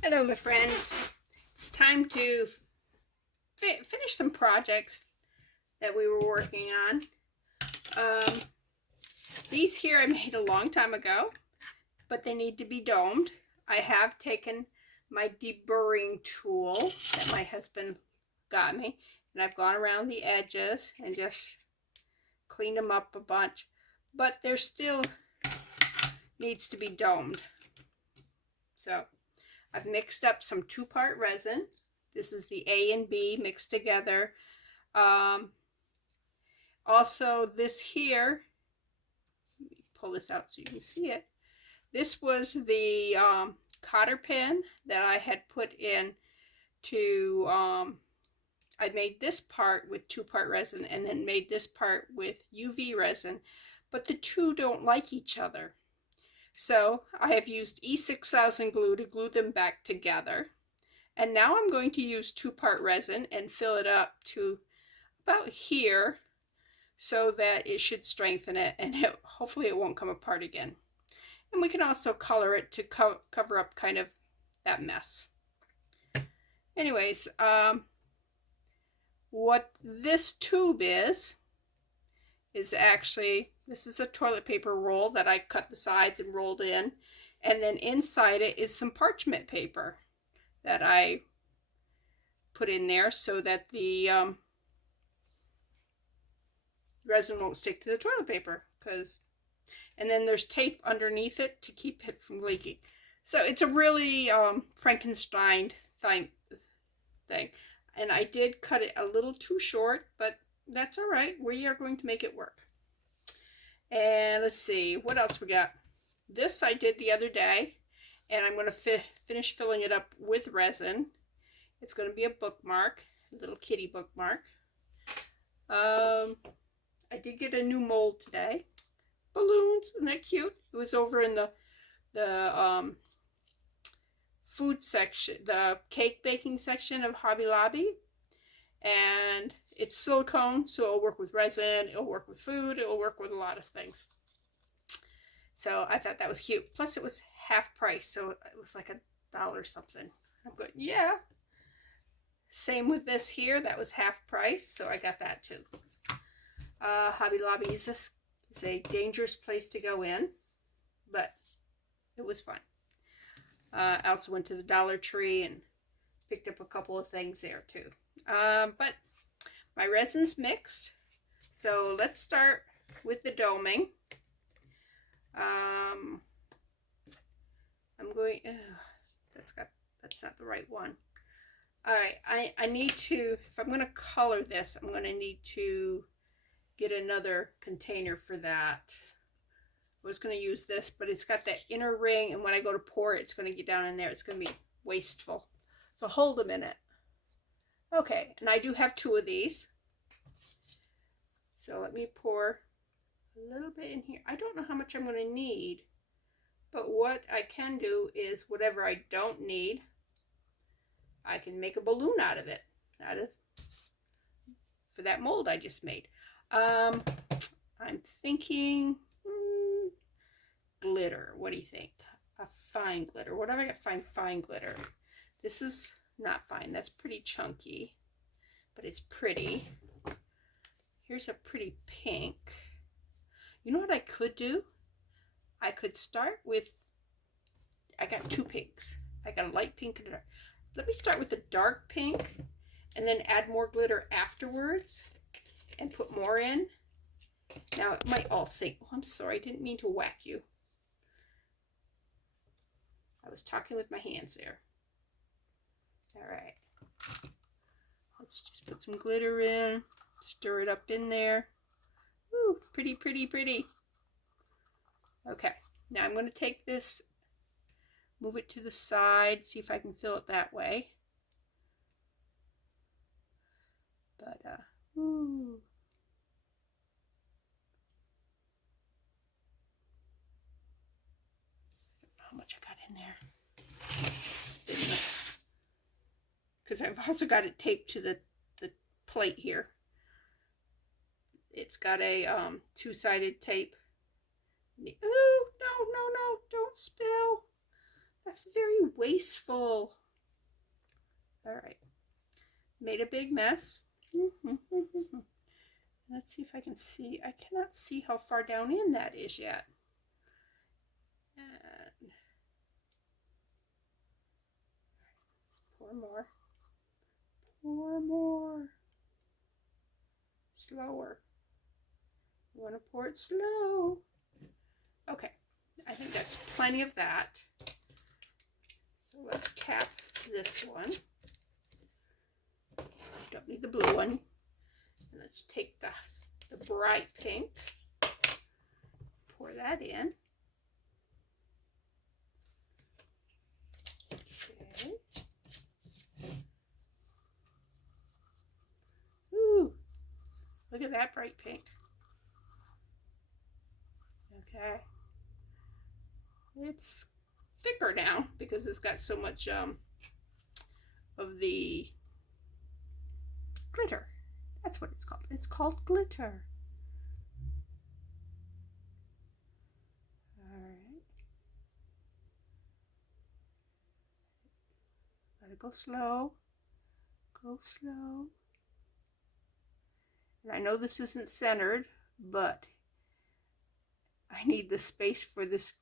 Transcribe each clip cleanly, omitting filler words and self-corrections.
Hello, my friends. It's time to finish some projects that we were working on. Um, these here I made a long time ago, but they need to be domed. I have taken my deburring tool that my husband got me, and I've gone around the edges and just cleaned them up a bunch, but there still needs to be domed. So I've mixed up some 2-part resin. This is the A and B mixed together. Also, this here, let me pull this out so you can see it. This was the cotter pin that I had put in to, I made this part with 2-part resin and then made this part with UV resin, but the two don't like each other. So I have used E6000 glue to glue them back together. And now I'm going to use 2-part resin and fill it up to about here so that it should strengthen it, and hopefully it won't come apart again. And we can also color it to cover up kind of that mess. Anyways, what this tube is actually, this is a toilet paper roll that I cut the sides and rolled in, and then inside it is some parchment paper that I put in there so that the resin won't stick to the toilet paper, and then there's tape underneath it to keep it from leaking. So it's a really Frankenstein thing, and I did cut it a little too short, but that's all right. We are going to make it work. And let's see what else we got. This I did the other day, and I'm going to finish filling it up with resin. It's going to be a bookmark, a little kitty bookmark. I did get a new mold today. Balloons, isn't that cute? It was over in the food section, the cake baking section of Hobby Lobby, and it's silicone, so it'll work with resin, it'll work with food, it'll work with a lot of things. So I thought that was cute. Plus it was half price, so it was like $1 something. I'm good. Yeah. Same with this here. That was half price, so I got that too. Hobby Lobby is a dangerous place to go in, but it was fun. I also went to the Dollar Tree and picked up a couple of things there too. But my resin's mixed, so let's start with the doming. I'm going. That's not the right one. All right, I need to. If I'm going to color this, I'm going to need to get another container for that. I was going to use this, but it's got that inner ring, and when I go to pour it, it's going to get down in there. It's going to be wasteful. So hold a minute. Okay, and I do have 2 of these. So let me pour a little bit in here. I don't know how much I'm going to need, but what I can do is whatever I don't need, I can make a balloon out of it, for that mold I just made. I'm thinking glitter. What do you think? A fine glitter. What have I got? Fine glitter. This is not fine. That's pretty chunky, but it's pretty. Here's a pretty pink. You know what I could do? I could start with, I got 2 pinks. I got a light pink and a dark. Let me start with the dark pink and then add more glitter afterwards and put more in. Now it might all sink. Oh, I'm sorry, I didn't mean to whack you. I was talking with my hands there. All right. Let's just put some glitter in, stir it up in there. Ooh, pretty, pretty, pretty. Okay, now I'm going to take this, move it to the side, see if I can fill it that way. But, ooh. How much I got in there. Spin it. Because I've also got it taped to the plate here. It's got a 2-sided tape. Ooh, no, don't spill. That's very wasteful. All right. Made a big mess. Let's see if I can see. I cannot see how far down in that is yet. And pour more. Pour more. Slower. You want to pour it slow. Okay, I think that's plenty of that. So let's cap this one. Don't need the blue one. And let's take the bright pink. Pour that in. Okay. Ooh, look at that bright pink. Okay. It's thicker now because it's got so much of the glitter. That's what it's called. It's called glitter. All right. Gotta go slow. Go slow. And I know this isn't centered, but I need the space for this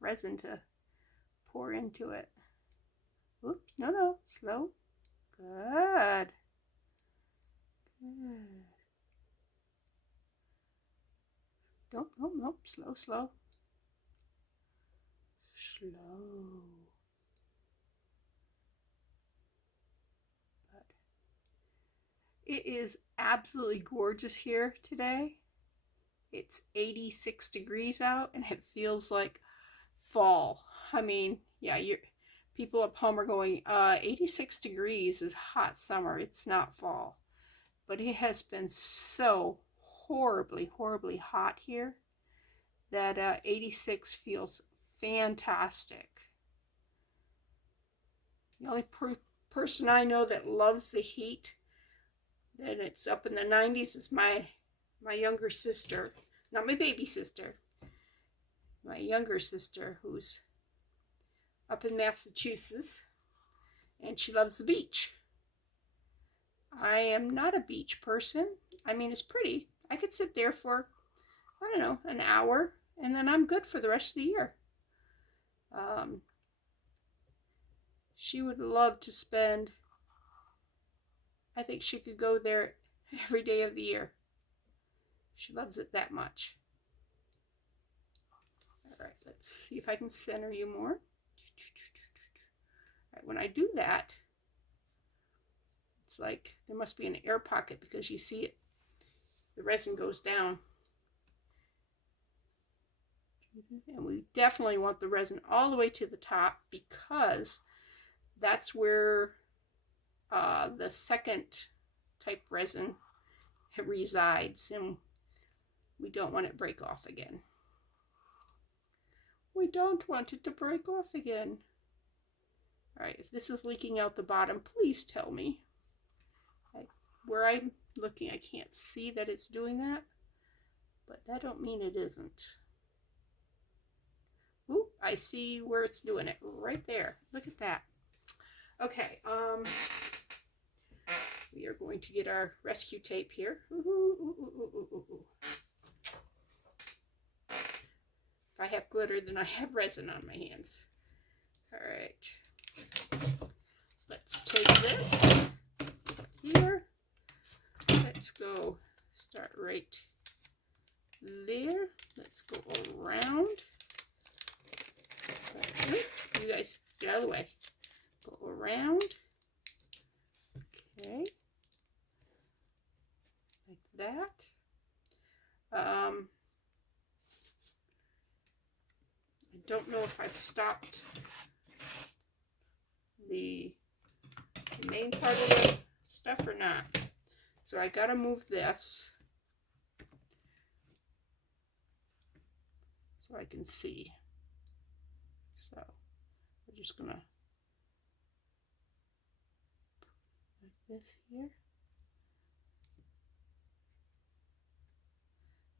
resin to pour into it. Oops, no, slow. Good. Good. Nope, slow. Slow. But it is absolutely gorgeous here today. It's 86 degrees out and it feels like fall. I mean, yeah, people at home are going, 86 degrees is hot summer. It's not fall. But it has been so horribly hot here that 86 feels fantastic. The only person I know that loves the heat, that it's up in the 90s, is my younger sister. Not my baby sister. My younger sister, who's up in Massachusetts, and she loves the beach. I am not a beach person. I mean, it's pretty. I could sit there for, I don't know, an hour, and then I'm good for the rest of the year. She would love to spend, I think she could go there every day of the year. She loves it that much. All right, let's see if I can center you more. All right, when I do that, it's like there must be an air pocket because you see it, the resin goes down. And we definitely want the resin all the way to the top because that's where the second type resin resides, and we don't want it to break off again. We don't want it to break off again. All right, if this is leaking out the bottom, please tell me. Where I'm looking, I can't see that it's doing that, but that don't mean it isn't. Ooh, I see where it's doing it right there. Look at that. Okay, we are going to get our rescue tape here. If I have glitter, then I have resin on my hands. All right, let's take this here. Let's go start right there. Let's go around. You guys get out of the way. Go around. Okay. Like that. I don't know if I've stopped the main part of the stuff or not. So I gotta move this so I can see. So we're just gonna like this here.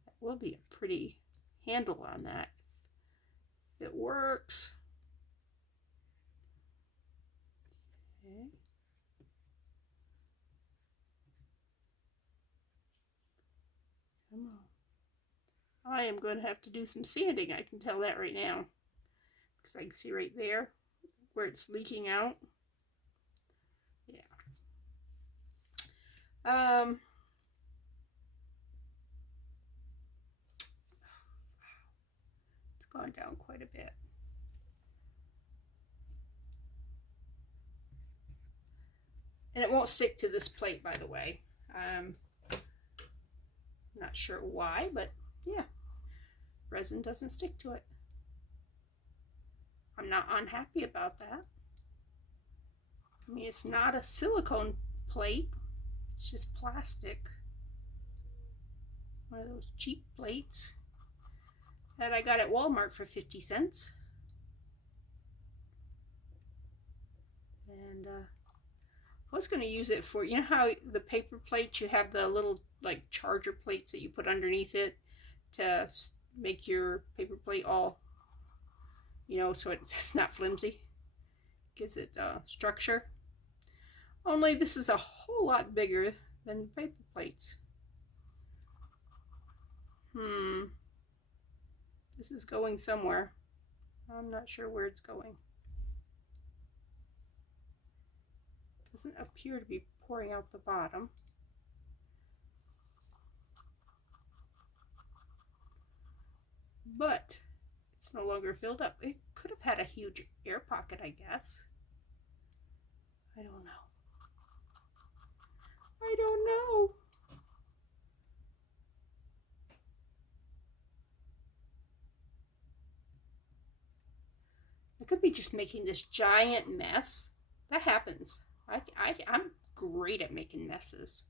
That will be a pretty handle on that. If it works. Okay. Come on. I am going to have to do some sanding. I can tell that right now. Because I can see right there where it's leaking out. Yeah. It's gone down quite a bit. And it won't stick to this plate, by the way. Not sure why, but yeah, resin doesn't stick to it. I'm not unhappy about that. I mean, it's not a silicone plate, it's just plastic. One of those cheap plates that I got at Walmart for 50 cents. And I was going to use it for, you know how the paper plates, you have the little like charger plates that you put underneath it to make your paper plate all, you know, so it's not flimsy. Gives it structure. Only this is a whole lot bigger than paper plates. This is going somewhere. I'm not sure where it's going. Doesn't appear to be pouring out the bottom. But it's no longer filled up. It could have had a huge air pocket, I guess. I don't know. I don't know. I could be just making this giant mess. That happens. I'm great at making messes.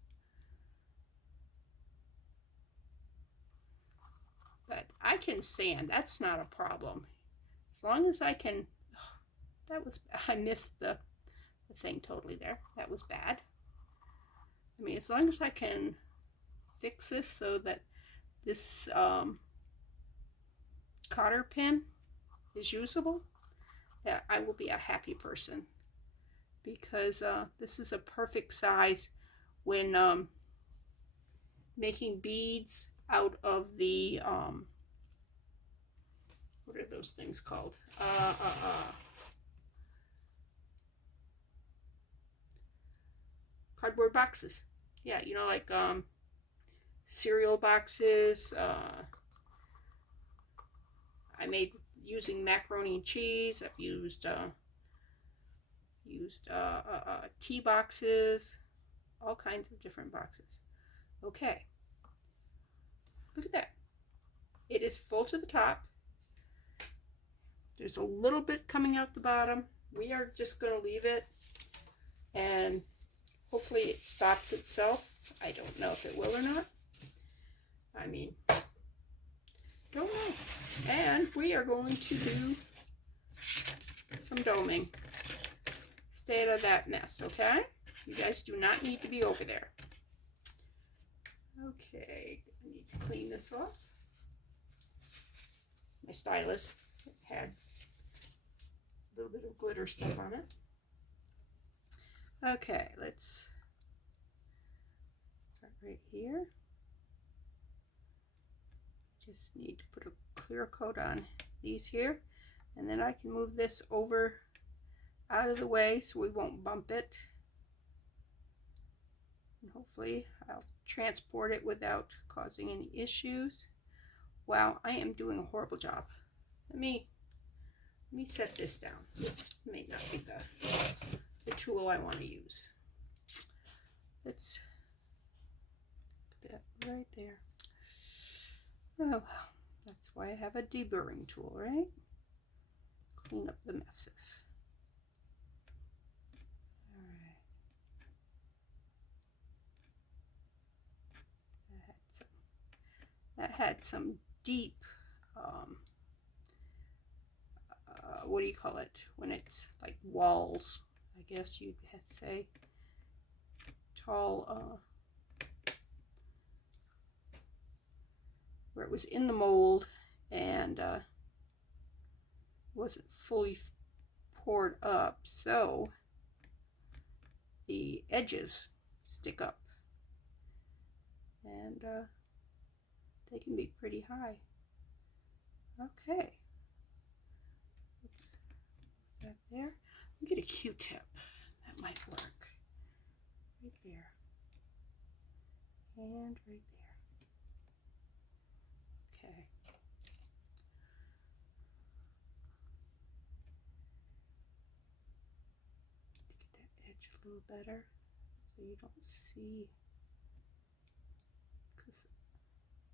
But I can sand. That's not a problem. As long as I can... I missed the thing totally there. That was bad. I mean, as long as I can fix this so that this cotter pin is usable, that I will be a happy person. Because this is a perfect size when making beads out of the what are those things called? Cardboard boxes. Yeah, you know, like cereal boxes. I made using macaroni and cheese. I've used tea boxes, all kinds of different boxes. Okay, look at that. It is full to the top. There's a little bit coming out the bottom. We are just going to leave it, and hopefully it stops itself. I don't know if it will or not. I mean, don't know. And we are going to do some doming. Stay out of that mess, okay? You guys do not need to be over there. Okay, I need to clean this off. My stylus had a little bit of glitter stuff on it. Okay, let's start right here. Just need to put a clear coat on these here, and then I can move this over out of the way so we won't bump it. And hopefully I'll transport it without causing any issues. Wow, I am doing a horrible job. Let me set this down. This may not be the tool I want to use. Let's put that right there. Oh well, that's why I have a deburring tool, right? Clean up the messes. Alright. That had some deep, what do you call it? When it's like walls, I guess you'd have to say. Tall, where it was in the mold and wasn't fully poured up, so the edges stick up, and they can be pretty high. Okay, is that there? Let me get a Q-tip. That might work. Right there, and right there. Okay. Get that edge a little better so you don't see. Because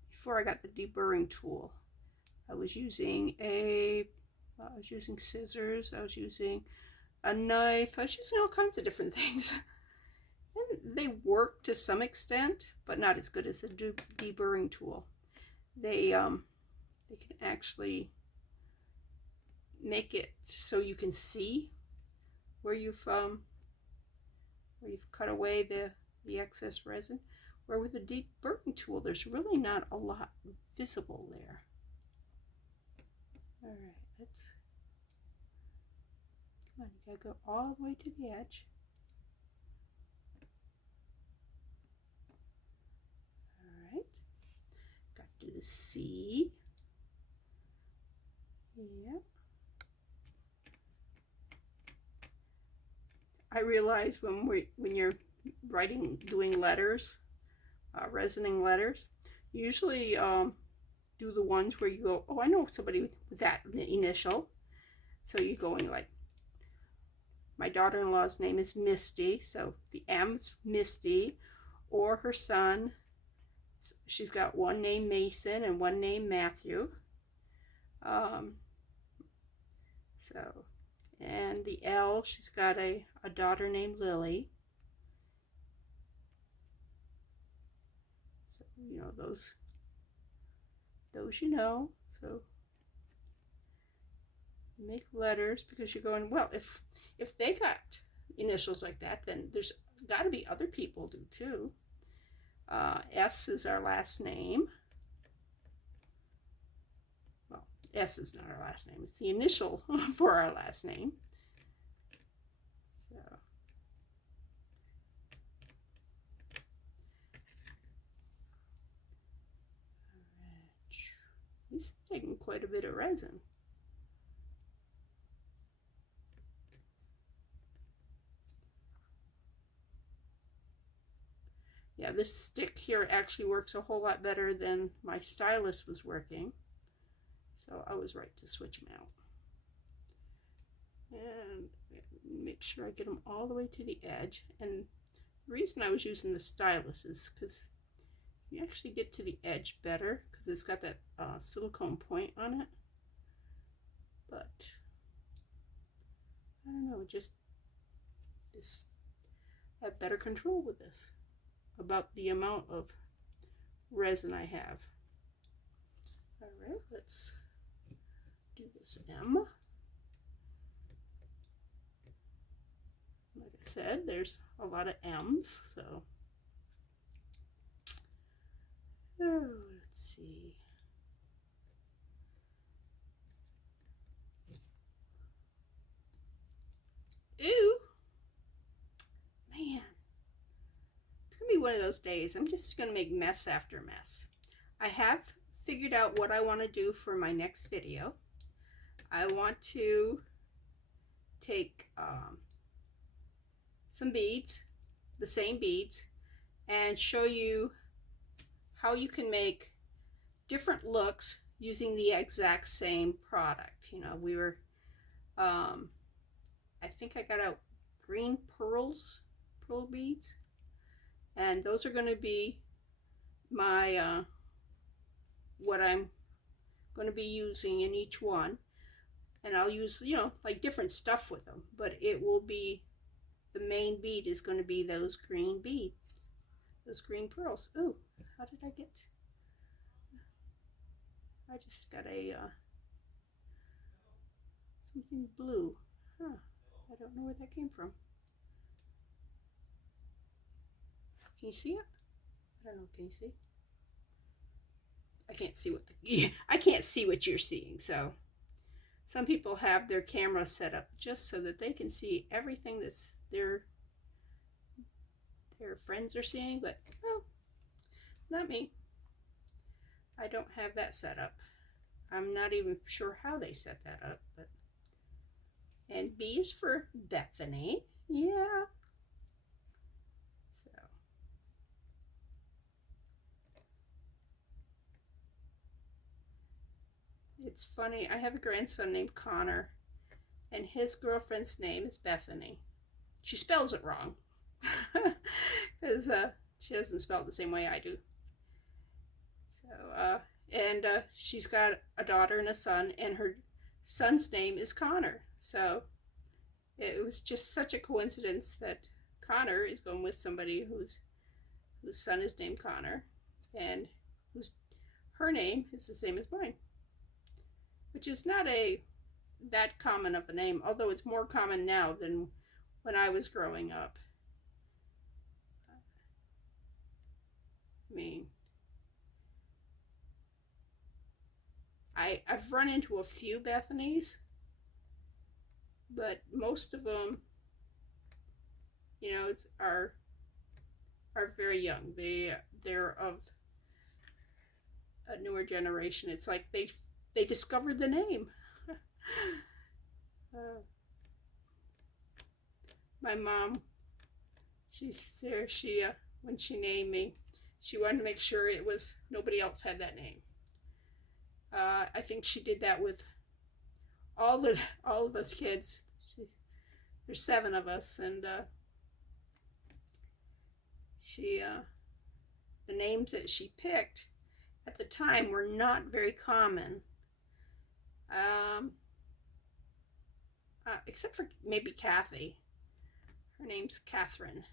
before I got the deburring tool, I was using scissors, I was using a knife, I was using all kinds of different things. And they work to some extent, but not as good as the deburring tool. They can actually make it so you can see where you've cut away the excess resin. Where with the deburring tool, there's really not a lot visible there. All right, let's, come on, you gotta go all the way to the edge. All right, got to do the C. Yeah. I realize when you're doing letters, resining letters, you usually do the ones where you go, oh, I know somebody with that initial. So you're going like, my daughter-in-law's name is Misty, so the M's Misty, or her son, she's got one named Mason and one named Matthew. And the L, she's got a daughter named Lily. So, you know, those you know. So make letters, because you're going, well, if they got initials like that, then there's got to be other people do too. S is our last name. Well, S is not our last name. It's the initial for our last name. So, he's taking quite a bit of resin. Yeah, this stick here actually works a whole lot better than my stylus was working. So I was right to switch them out. And make sure I get them all the way to the edge. And the reason I was using the stylus is because you actually get to the edge better, because it's got that silicone point on it. But I don't know, I have better control with this about the amount of resin I have. All right, let's do this M. Like I said, there's a lot of M's, so let's see. Ooh, man, it's gonna be one of those days. I'm just gonna make mess after mess. I have figured out what I want to do for my next video. I want to take some beads, the same beads, and show you how you can make different looks using the exact same product. You know, we were, I think I got out green pearl beads, and those are going to be my, what I'm going to be using in each one. And I'll use, you know, like different stuff with them, but it will be, the main bead is going to be those green beads, those green pearls. Ooh, how did I get, I just got a, something blue. Huh, I don't know where that came from. Can you see it? I don't know, can you see? I can't see what I can't see what you're seeing, so. Some people have their camera set up just so that they can see everything that's they're their friends are seeing, but no, not me. I don't have that set up. I'm not even sure how they set that up, but and B is for Bethany. Yeah. So it's funny. I have a grandson named Connor, and his girlfriend's name is Bethany. She spells it wrong because she doesn't spell it the same way I do. So and she's got a daughter and a son, and her son's name is Connor. So it was just such a coincidence that Connor is going with somebody whose son is named Connor, and whose her name is the same as mine, which is not that common of a name, although it's more common now than when I was growing up. I mean, I've run into a few Bethanys, but most of them, are very young. They're of a newer generation. It's like they discovered the name. My mom, she's there. She when she named me, she wanted to make sure it was nobody else had that name. I think she did that with all of us kids. There's 7 of us, and the names that she picked at the time were not very common, except for maybe Kathy. Her name's Catherine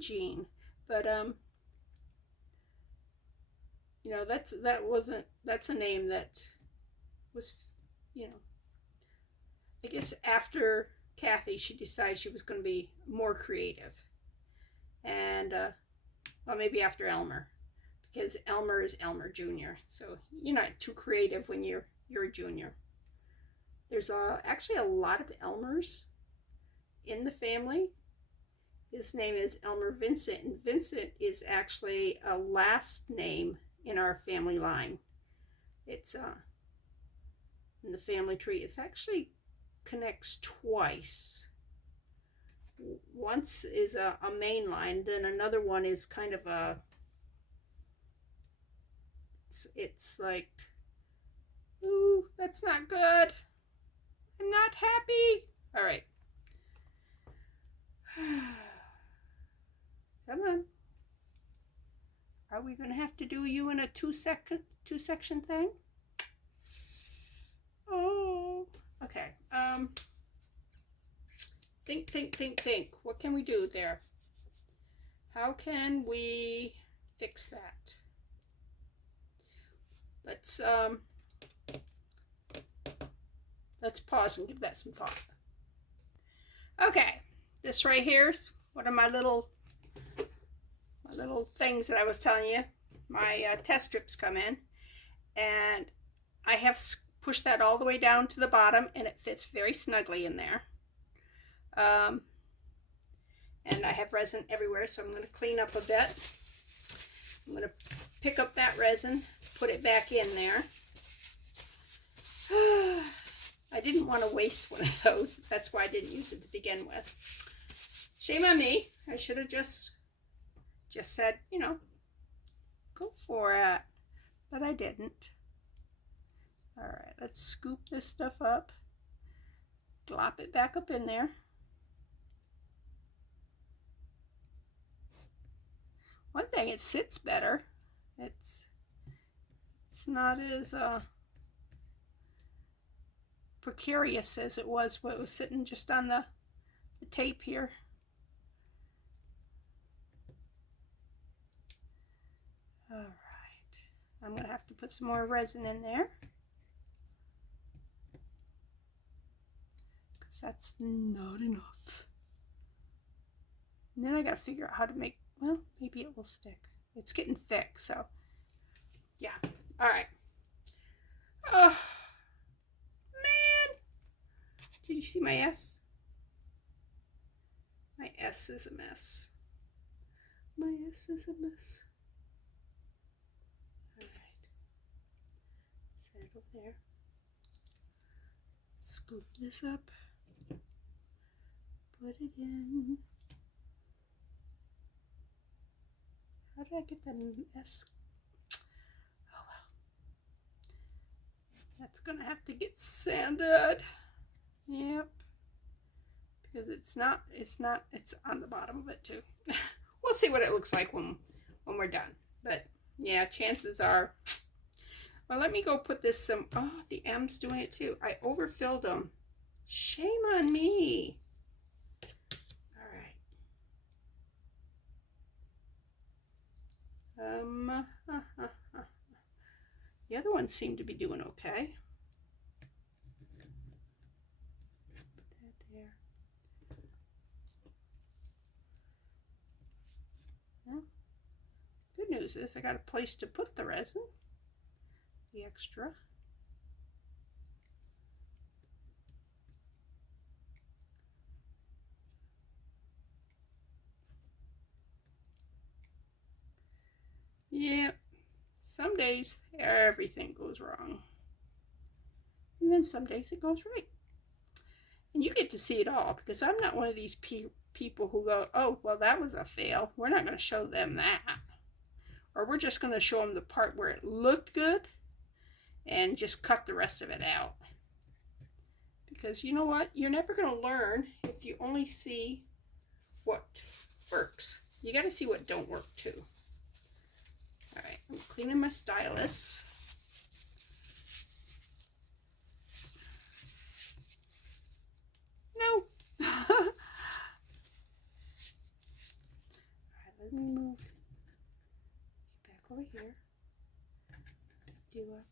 Jean, but that's a name that was, I guess after Kathy, she decided she was going to be more creative, and well, maybe after Elmer, because Elmer is Elmer Jr. So you're not too creative when you're a junior. There's actually a lot of Elmers in the family. His name is Elmer Vincent, and Vincent is actually a last name in our family line. It's in the family tree. It's actually connects twice. Once is a main line, then another one is kind of a, it's like, ooh, that's not good. I'm not happy. All right. Come on. Are we going to have to do you in a two section thing? Oh, okay. Think. What can we do there? How can we fix that? Let's pause and give that some thought. Okay, this right here is one of my little things that I was telling you. My test strips come in, and I have pushed that all the way down to the bottom, and it fits very snugly in there. And I have resin everywhere, so I'm going to clean up a bit. I'm going to pick up that resin, put it back in there. I didn't want to waste one of those. That's why I didn't use it to begin with. Shame on me. I should have just said, go for it. But I didn't. All right, let's scoop this stuff up. Glop it back up in there. One thing, it sits better. It's not as precarious as it was when it was sitting just on the tape here. All right, I'm going to have to put some more resin in there, because that's not enough. And then I got to figure out how to make, well, maybe it will stick. It's getting thick, so yeah. All right. Oh, man. Did you see my S? My S is a mess. My S is a mess. All right. Set it over there. Scoop this up. Put it in. How did I get the S? Oh well. That's gonna have to get sanded. Yep. Because it's on the bottom of it too. We'll see what it looks like when we're done. But yeah, chances are. Well, let me go put this some. Oh, the M's doing it too. I overfilled them. Shame on me. All right. The other ones seem to be doing okay. Put that there. Well, good news is I got a place to put the resin, the extra. Yeah, some days everything goes wrong. And then some days it goes right. And you get to see it all, because I'm not one of these people who go, oh, well, that was a fail. We're not going to show them that. Or we're just going to show them the part where it looked good and just cut the rest of it out. Because you know what? You're never going to learn if you only see what works. You got to see what don't work too. All right, I'm cleaning my stylus. No. All right, let me move back over here. Lift you up.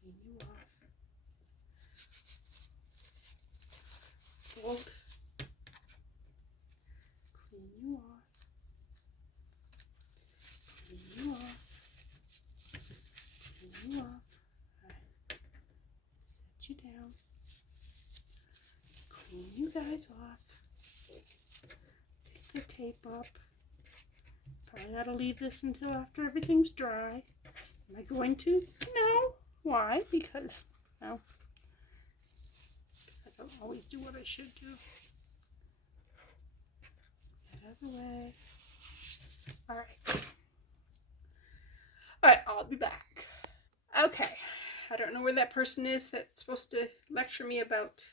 Clean you off. Fold. Clean you off. Clean you off. Clean you off. All right. Set you down. Clean you guys off. Take the tape up. Probably ought to leave this until after everything's dry. Am I going to? No. Why? Because, well, I don't always do what I should do. Get out of the way. All right. All right, I'll be back. Okay. I don't know where that person is that's supposed to lecture me about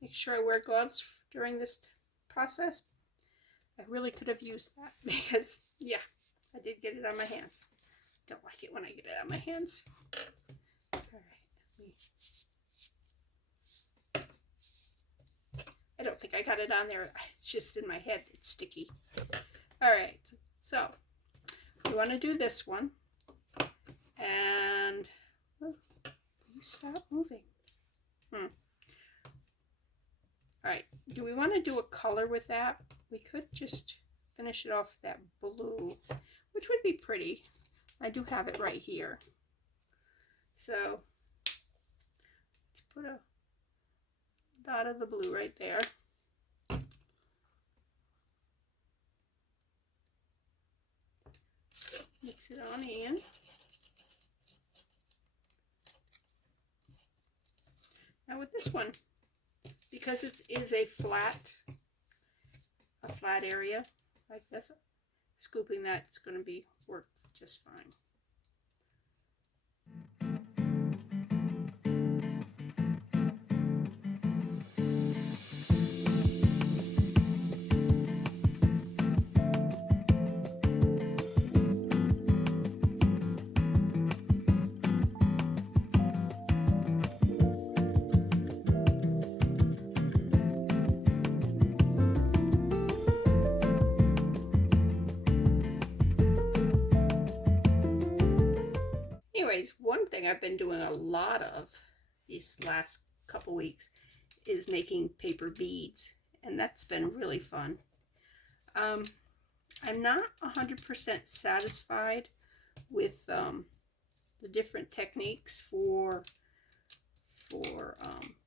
make sure I wear gloves during this process. I really could have used that because, yeah, I did get it on my hands. Don't like it when I get it on my hands. All right. I don't think I got it on there. It's just in my head. It's sticky. All right. So we want to do this one. And oh, you stop moving. All right. Do we want to do a color with that? We could just finish it off with that blue, which would be pretty. I do have it right here. So let's put a dot of the blue right there. Mix it on in. Now with this one, because it is a flat area like this, scooping that's going to work just fine. Anyways, one thing I've been doing a lot of these last couple weeks is making paper beads, and that's been really fun. I'm not 100% satisfied with the different techniques for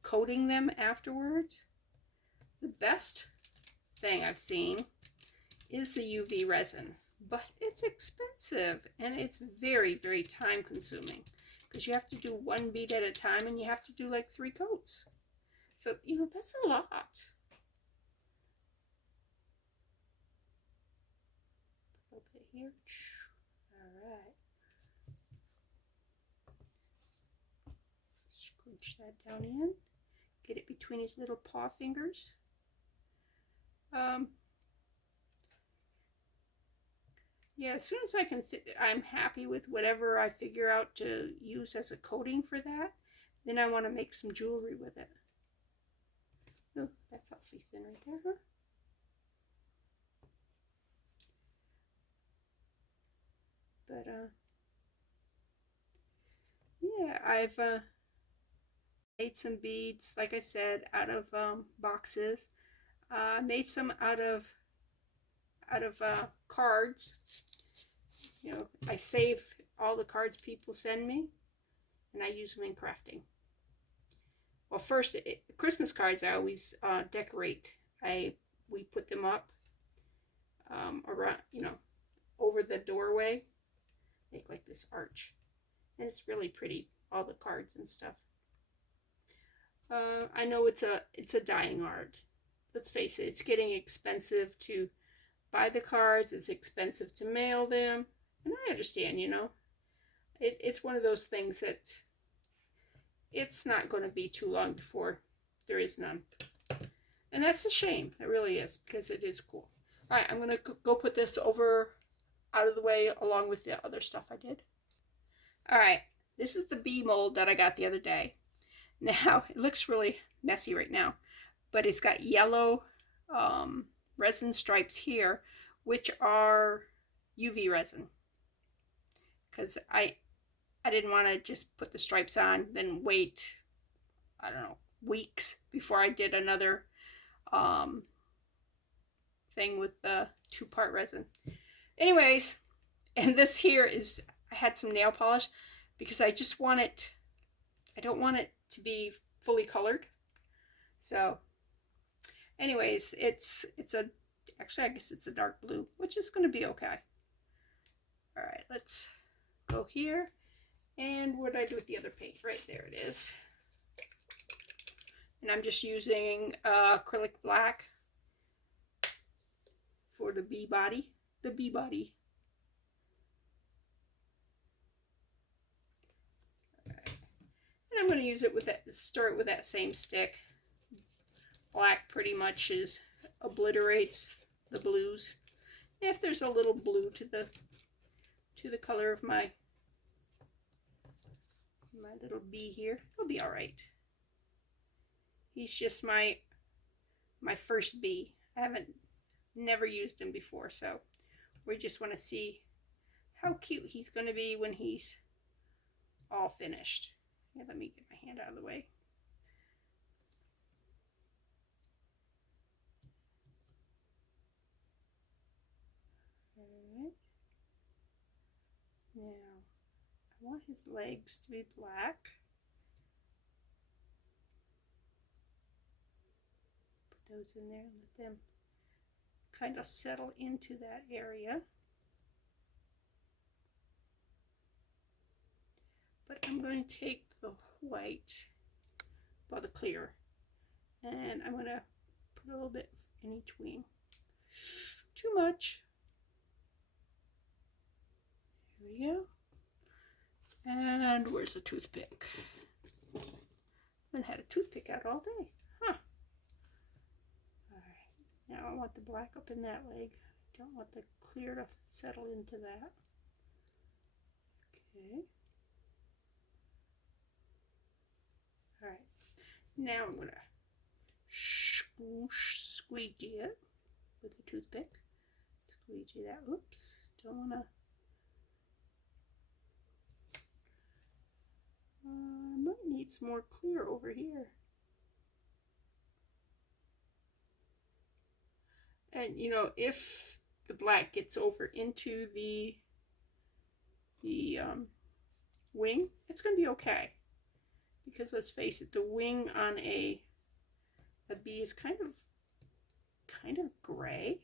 coating them afterwards. The best thing I've seen is the UV resin, but it's expensive and it's very, very time consuming because you have to do one bead at a time and you have to do like 3 coats. So, you know, that's a lot. A little bit here. All right. Scooch that down in. Get it between his little paw fingers. Yeah, as soon as I can fit, I'm happy with whatever I figure out to use as a coating for that. Then I want to make some jewelry with it. Oh, that's awfully thin right there, huh? But, yeah, I've made some beads, like I said, out of boxes. Made some out of cards. You know, I save all the cards people send me, and I use them in crafting. Well, first, Christmas cards I always decorate. We put them up around, you know, over the doorway, make like this arch, and it's really pretty. All the cards and stuff. I know it's a dying art. Let's face it, it's getting expensive to buy the cards. It's expensive to mail them, and I understand. You know, it's one of those things that it's not going to be too long before there is none. And that's a shame. It really is, because it is cool. All right, I'm going to go put this over out of the way along with the other stuff I did. All right, this is the bee mold that I got the other day. Now, it looks really messy right now, but it's got yellow resin stripes here, which are UV resin. Because I didn't want to just put the stripes on, then wait, I don't know, weeks before I did another thing with the 2-part resin. Anyways, and this here is, I had some nail polish because I just want it, I don't want it to be fully colored. So anyways, it's a, actually I guess it's a dark blue, which is going to be okay. All right, let's go here. And what did I do with the other paint? Right there it is. And I'm just using acrylic black for the bee body. The bee body. Right. And I'm going to use it with that, start with that same stick. Black pretty much obliterates the blues. If there's a little blue to the color of my little bee here, it'll be all right. He's just my first bee. I never used him before, so we just want to see how cute he's going to be when he's all finished. Yeah, let me get my hand out of the way. All right. Now, I want his legs to be black. Put those in there and let them kind of settle into that area. But I'm going to take the white, well, the clear, and I'm going to put a little bit in each wing. Too much. Here we go. And where's the toothpick? I haven't had a toothpick out all day. Huh. Alright. Now I want the black up in that leg. Don't want the clear to settle into that. Okay. Alright. Now I'm going to squeegee it with the toothpick. Squeegee that. Oops. Don't want to. Might need some more clear over here. And you know, if the black gets over into the wing, it's going to be okay. Because let's face it, the wing on a bee is kind kind of gray.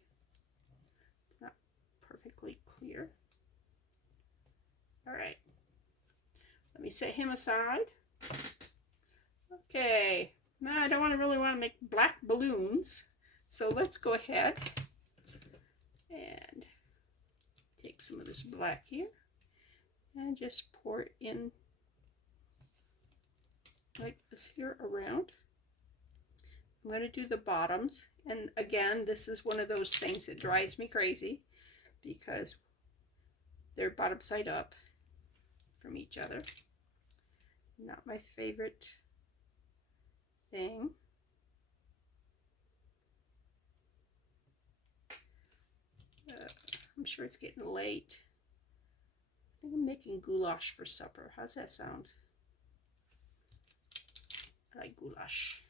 It's not perfectly clear. All right. Let me set him aside. Okay. Now I don't really want to make black balloons. So let's go ahead and take some of this black here and just pour it in like this here around. I'm going to do the bottoms, and again, this is one of those things that drives me crazy because they're bottom side up from each other. Not my favorite thing. I'm sure it's getting late. I think I'm making goulash for supper. How's that sound? I like goulash.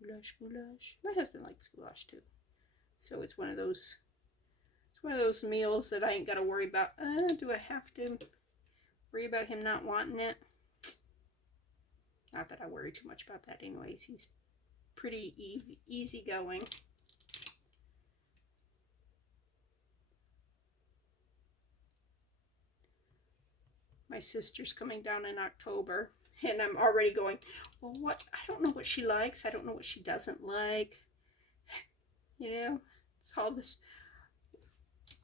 Goulash, goulash. My husband likes goulash too. So it's one of those meals that I ain't got to worry about. Do I have to worry about him not wanting it? Not that I worry too much about that anyways. He's pretty easygoing. My sister's coming down in October, and I'm already going, well, what? I don't know what she likes. I don't know what she doesn't like. You know, it's all this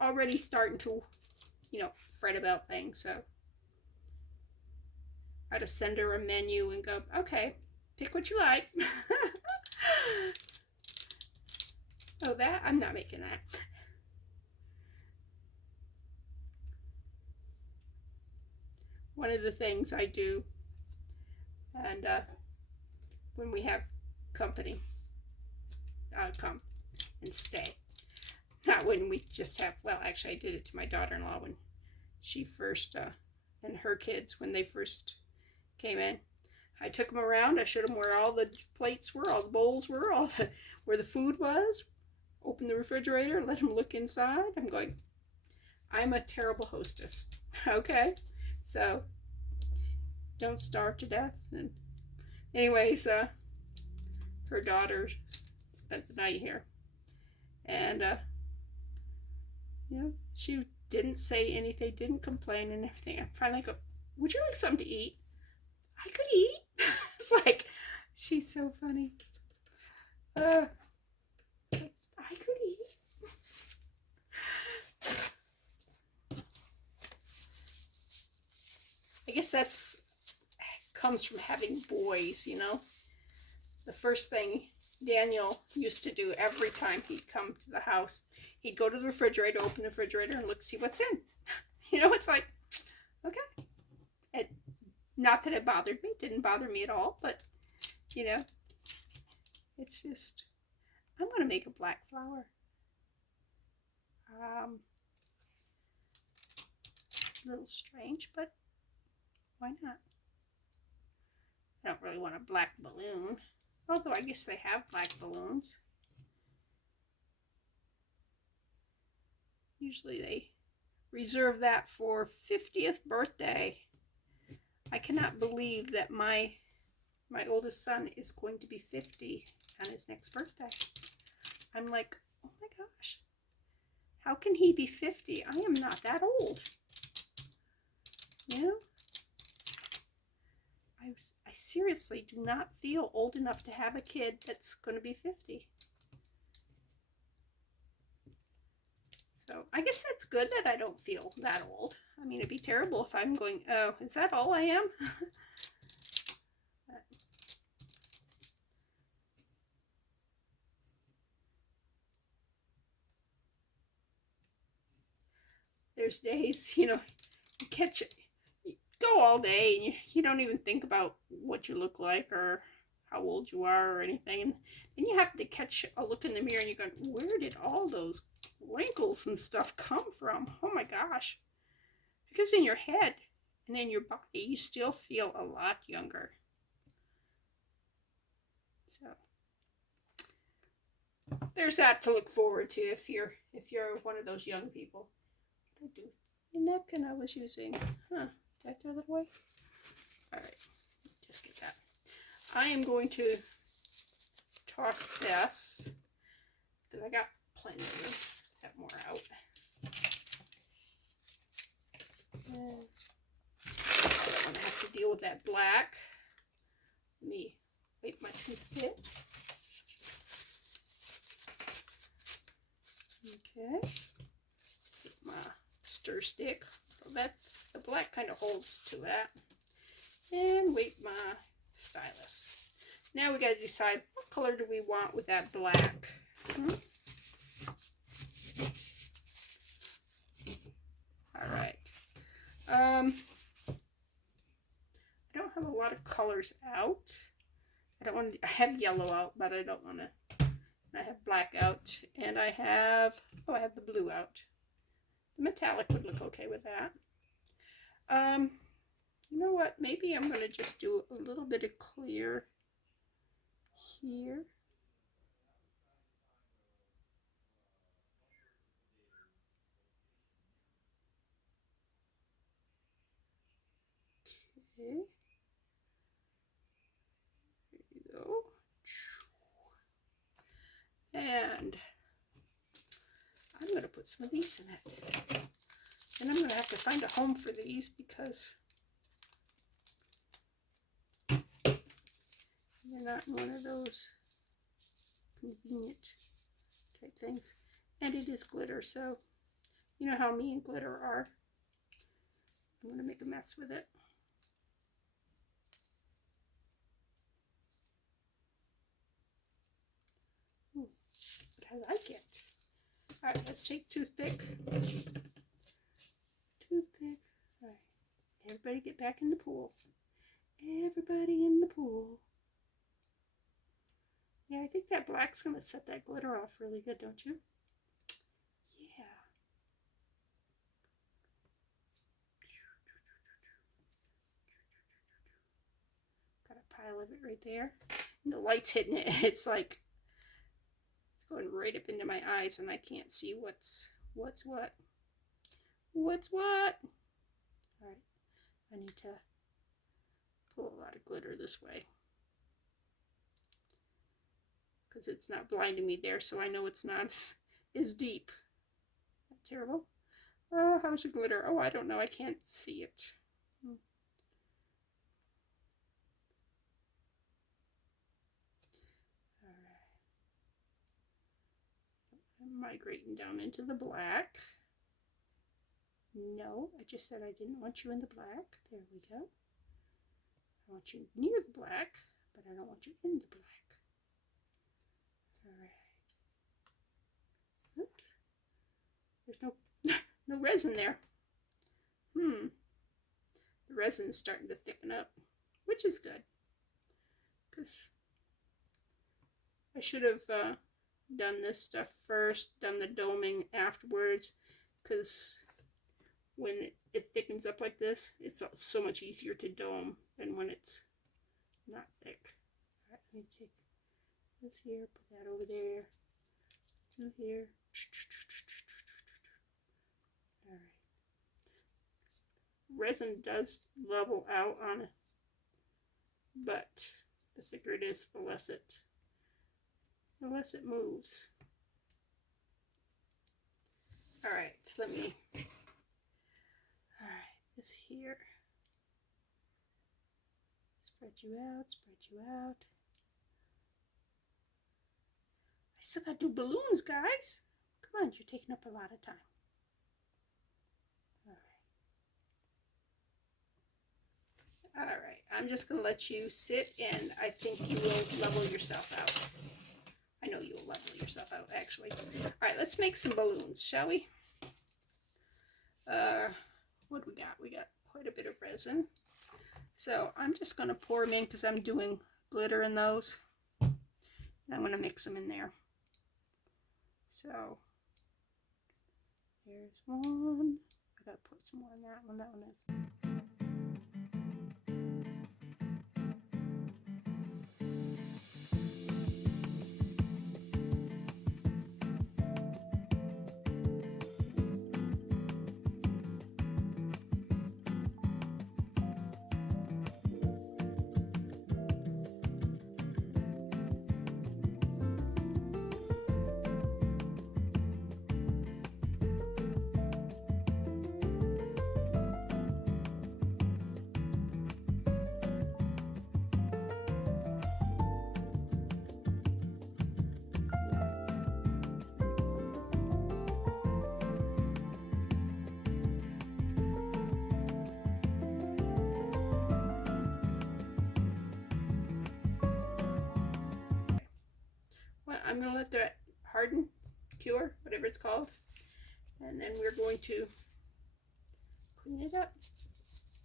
already starting to, fret about things. So I just send her a menu and go, okay, pick what you like. Oh, that? I'm not making that. One of the things I do, and when we have company, come and stay. Not when we just have, well, actually I did it to my daughter-in-law when she first, and her kids, when they first came in. I took them around, I showed them where all the plates were, all the bowls were, where the food was, opened the refrigerator, let them look inside. I'm going, I'm a terrible hostess, okay? So, don't starve to death. And anyways, her daughter spent the night here. And, she didn't say anything, didn't complain and everything. I finally go, would you like something to eat? I could eat. It's like, she's so funny. I could eat. I guess that's comes from having boys, The first thing Daniel used to do every time he'd come to the house, he'd go to the refrigerator, open the refrigerator, and look, see what's in. It's like, okay. Not that it bothered me, didn't bother me at all, but, it's just, I'm going to make a black flower. A little strange, but why not? I don't really want a black balloon, although I guess they have black balloons. Usually they reserve that for 50th birthday. I cannot believe that my oldest son is going to be 50 on his next birthday. I'm like, oh my gosh, how can he be 50? I am not that old. I seriously do not feel old enough to have a kid that's going to be 50. So I guess that's good that I don't feel that old. I mean, it'd be terrible if I'm going, oh, is that all I am? There's days, you catch it. Go all day and you don't even think about what you look like or how old you are or anything, and then you have to catch a look in the mirror and you go, where did all those wrinkles and stuff come from? Oh my gosh. Because in your head and in your body you still feel a lot younger. So there's that to look forward to if you're one of those young people. What did I do? The napkin I was using. Did I throw that away? Alright, just get that. I am going to toss this because I got plenty of them. Got more out. And I don't want to have to deal with that black. Let me wipe my toothpick. Okay. Get my stir stick. So that's the black kind of holds to that. And wipe my stylus. Now we got to decide what color do we want with that black. All right. I don't have a lot of colors out. I have yellow out, but I don't want to. I have black out, and I have the blue out. The metallic would look okay with that. You know what? Maybe I'm going to just do a little bit of clear here. Okay. There you go. And I'm going to put some of these in it. And I'm going to have to find a home for these because they're not one of those convenient type things. And it is glitter, so you know how me and glitter are. I'm going to make a mess with it. Ooh, but I like it. All right, let's take toothpick. Toothpick. All right, everybody get back in the pool. Everybody in the pool. Yeah, I think that black's going to set that glitter off really good, don't you? Yeah. Got a pile of it right there. And the light's hitting it. It's like going right up into my eyes, and I can't see what's what. What's what? All right. I need to pull a lot of glitter this way because it's not blinding me there, so I know it's not as deep. Not terrible. Oh, how's your glitter? Oh, I don't know. I can't see it. All right. I'm migrating down into the black. No, I just said I didn't want you in the black. There we go. I want you near the black, but I don't want you in the black. All right. Oops. There's no resin there. The resin is starting to thicken up, which is good. Because I should have done this stuff first, done the doming afterwards, because when it thickens up like this, it's so much easier to dome than when it's not thick. All right, let me take this here, put that over there, to here. All right. Resin does level out on it, but the thicker it is, the less it moves. All right, let me. All right, this here. Spread you out, spread you out. I still gotta do balloons, guys. Come on, you're taking up a lot of time. All right, I'm just gonna let you sit, and I think you will level yourself out. I know you'll level yourself out, actually. All right, let's make some balloons, shall we? What do we got? We got quite a bit of resin. So I'm just gonna pour them in because I'm doing glitter in those. And I'm gonna mix them in there. So here's one. I gotta put some more in that one. That one is. I'm going to let that harden, cure, whatever it's called. And then we're going to clean it up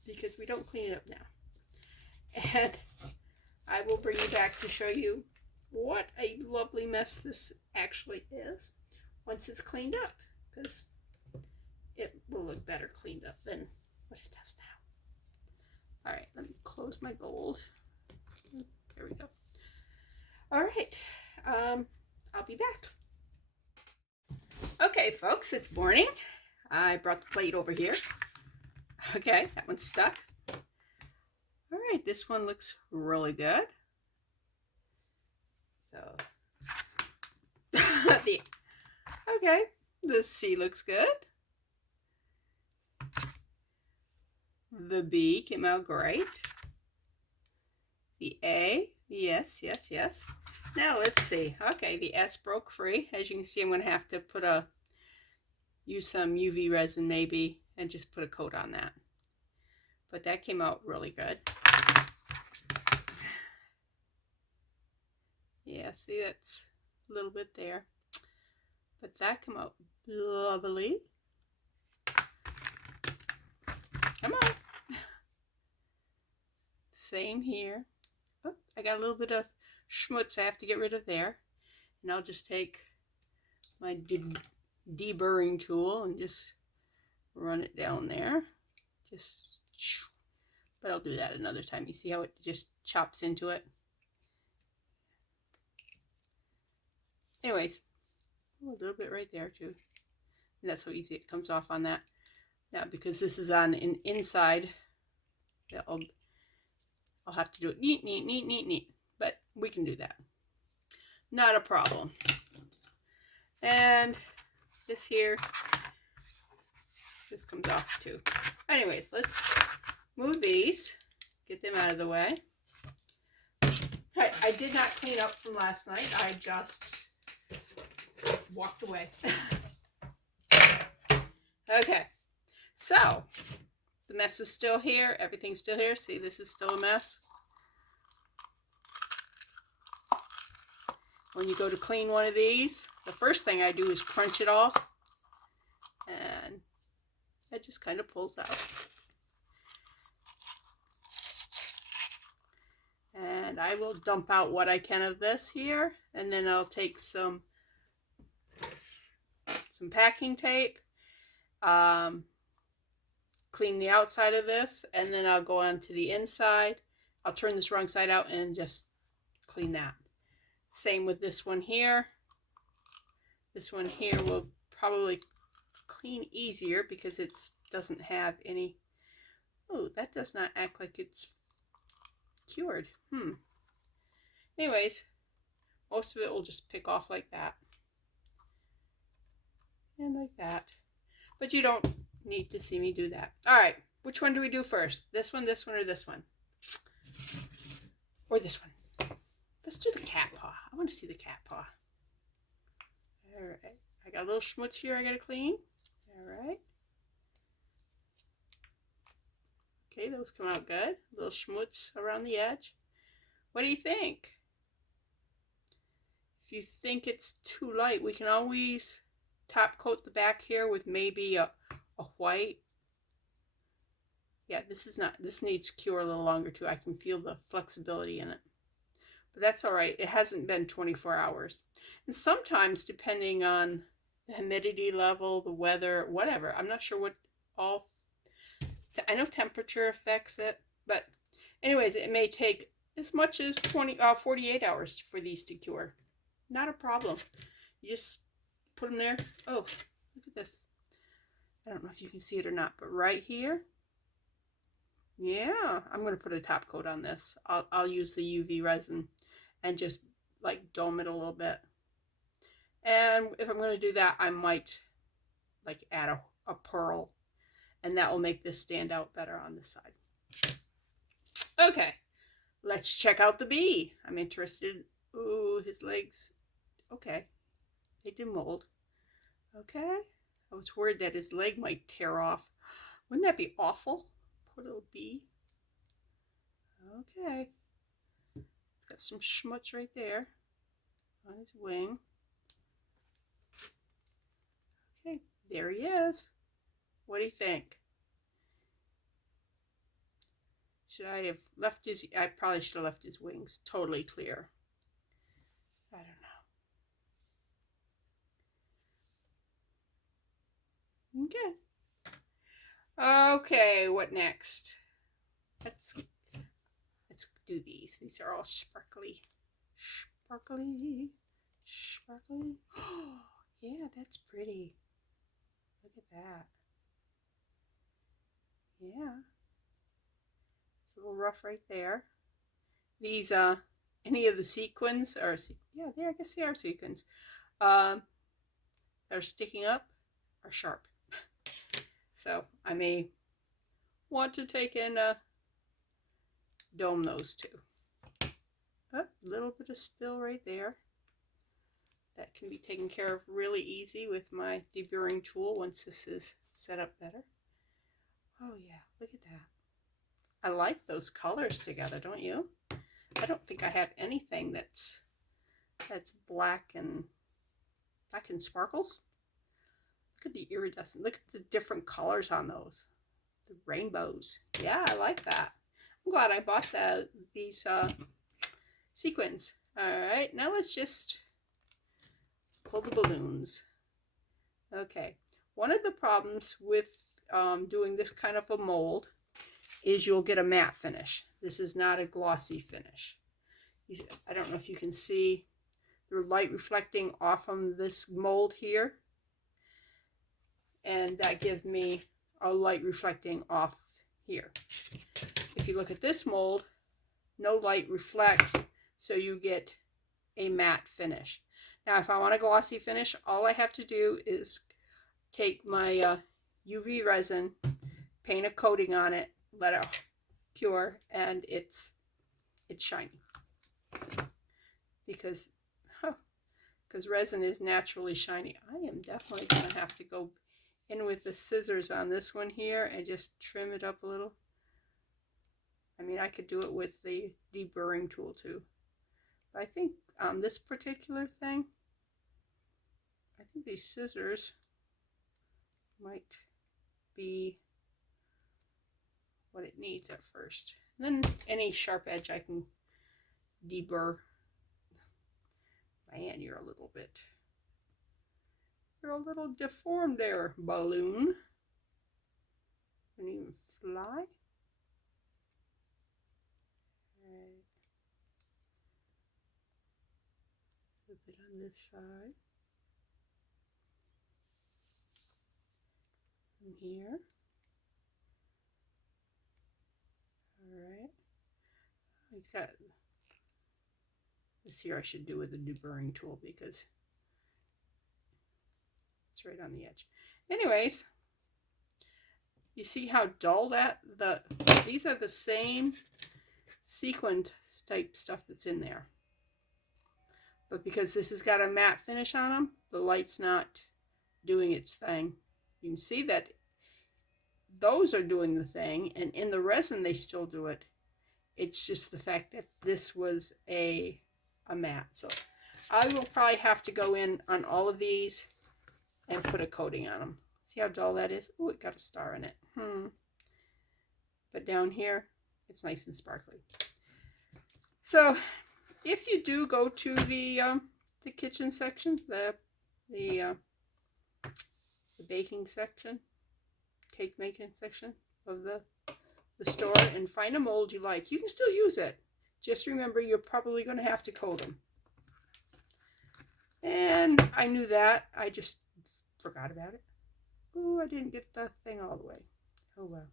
because we don't clean it up now. And I will bring you back to show you what a lovely mess this actually is once it's cleaned up, because it will look better cleaned up than what it does now. All right, let me close my gold. There we go. All right, I'll be back. Okay, folks, it's morning. I brought the plate over here. Okay, that one's stuck. All right, this one looks really good. So, okay, the C looks good. The B came out great. The A, yes. Now let's see. Okay, the S broke free. As you can see, I'm going to have to use some UV resin maybe and just put a coat on that. But that came out really good. Yeah, see, that's a little bit there. But that came out lovely. Come on. Same here. Oh, I got a little bit of schmutz I have to get rid of there. And I'll just take my deburring tool and just run it down there. But I'll do that another time. You see how it just chops into it? Anyways, a little bit right there too. And that's how easy it comes off on that. Now, because this is on an inside, I'll have to do it neat. But we can do that. Not a problem. And this here, this comes off too. Anyways, let's move these, get them out of the way. I did not clean up from last night. I just walked away. Okay, so the mess is still here. Everything's still here. See, this is still a mess. When you go to clean one of these, the first thing I do is crunch it off, and it just kind of pulls out. And I will dump out what I can of this here, and then I'll take some packing tape, clean the outside of this, and then I'll go on to the inside. I'll turn this wrong side out and just clean that. Same with this one here. This one here will probably clean easier because it doesn't have any. Oh, that does not act like it's cured. Anyways, most of it will just pick off like that. And like that. But you don't need to see me do that. Alright, which one do we do first? This one, or this one? Or this one? Let's do the cat paw. I want to see the cat paw. Alright. I got a little schmutz here I gotta clean. Alright. Okay, those come out good. A little schmutz around the edge. What do you think? If you think it's too light, we can always top coat the back here with maybe a white. Yeah, this needs to cure a little longer too. I can feel the flexibility in it. But that's all right. It hasn't been 24 hours. And sometimes, depending on the humidity level, the weather, whatever, I'm not sure what I know temperature affects it, but anyways, it may take as much as 48 hours for these to cure. Not a problem. You just put them there. Oh, look at this. I don't know if you can see it or not, but right here. Yeah, I'm going to put a top coat on this. I'll use the UV resin and just like dome it a little bit. And if I'm going to do that, I might like add a pearl, and that will make this stand out better on this side. Okay, let's check out the bee. I'm interested. Ooh, his legs. Okay, they did mold. Okay, I was worried that his leg might tear off. Wouldn't that be awful? Poor little bee. Okay, got some schmutz right there. on his wing. Okay, there he is. What do you think? Should I have left his, I probably should have left his wings totally clear. I don't know. Okay. Okay, what next? Let's do these. These are all sparkly. Sparkly. Sparkly. Oh, yeah, that's pretty. Look at that. Yeah. It's a little rough right there. These, any of the sequins are, yeah, I guess they are sequins. They're sticking up are sharp. So I may want to take and dome those two. A little bit of spill right there. That can be taken care of really easy with my deburring tool once this is set up better. Oh yeah, look at that. I like those colors together, don't you? I don't think I have anything that's black and sparkles. Look at the iridescent. Look at the different colors on those. The rainbows. Yeah, I like that. I'm glad I bought these sequins. All right, now let's just pull the balloons. Okay, one of the problems with doing this kind of a mold is you'll get a matte finish. This is not a glossy finish. I don't know if you can see the light reflecting off of this mold here, and that gives me a light reflecting off here. If you look at this mold, no light reflects, so you get a matte finish. Now if I want a glossy finish, all I have to do is take my UV resin, paint a coating on it, let it cure, and it's shiny. Because resin is naturally shiny. I am definitely going to have to go in with the scissors on this one here and just trim it up a little. I mean, I could do it with the deburring tool too. But I think on this particular thing, I think these scissors might be what it needs at first. And then any sharp edge I can deburr. Man, you're a little deformed there, balloon. Can you even fly? Right. A bit on this side. And here. Alright. He's got this here I should do with the deburring tool because it's right on the edge. Anyways, you see how dull these are the same sequined type stuff that's in there. But because this has got a matte finish on them, the light's not doing its thing. You can see that those are doing the thing, and in the resin they still do it. It's just the fact that this was a matte. So I will probably have to go in on all of these and put a coating on them. See how dull that is? Oh, it got a star in it. But down here, it's nice and sparkly. So if you do go to the kitchen section, the baking section, cake making section of the store, and find a mold you like, you can still use it. Just remember, you're probably going to have to coat them. And I knew that. I just forgot about it. Oh, I didn't get the thing all the way. Oh well.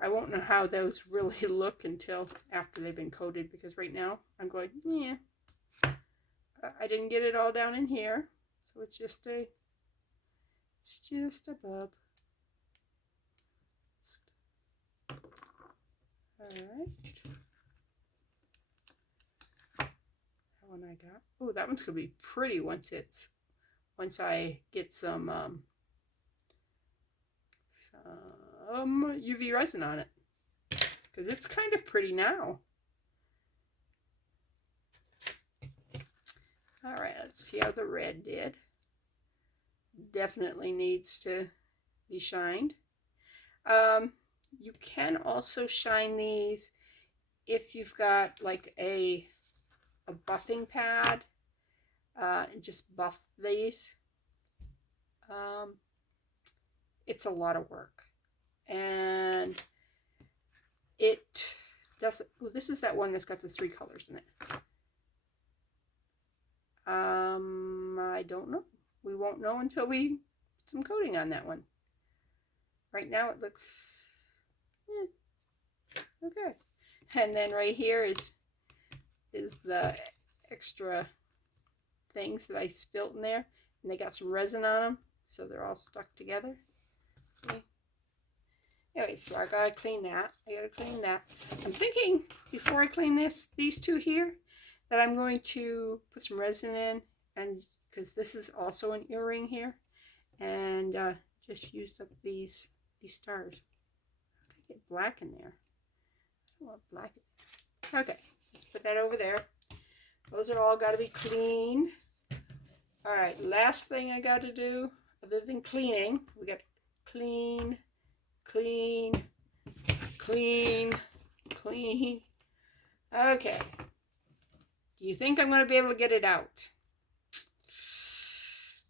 I won't know how those really look until after they've been coated, because right now I'm going, yeah. I didn't get it all down in here, so it's just a bub. Alright. That one I got. Oh, that one's gonna be pretty once I get some UV resin on it. Because it's kind of pretty now. All right, let's see how the red did. Definitely needs to be shined. You can also shine these if you've got like a buffing pad, and just buff these. It's a lot of work, and it doesn't. Well, this is that one that's got the 3 colors in it. I don't know. We won't know until we put some coating on that one. Right now it looks okay. And then right here is the extra things that I spilt in there, and they got some resin on them, so they're all stuck together. Okay. Anyway, so I gotta clean that. I'm thinking before I clean these 2 here, that I'm going to put some resin in, and because this is also an earring here, and just used up these stars. I could get black in there. I don't want black in there. Okay, let's put that over there. Those are all got to be cleaned. All right, last thing I got to do, other than cleaning, we got to clean, clean, clean, clean. Okay. Do you think I'm going to be able to get it out?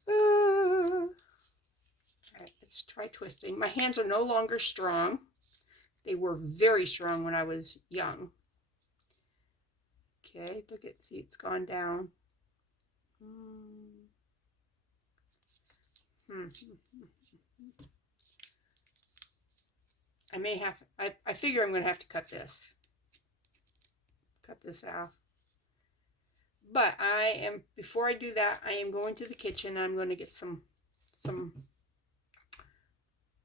All right, let's try twisting. My hands are no longer strong. They were very strong when I was young. Okay, look at, see, it's gone down. I may have, I figure I'm going to have to cut this out. But I am, before I do that, I am going to the kitchen and I'm going to get some,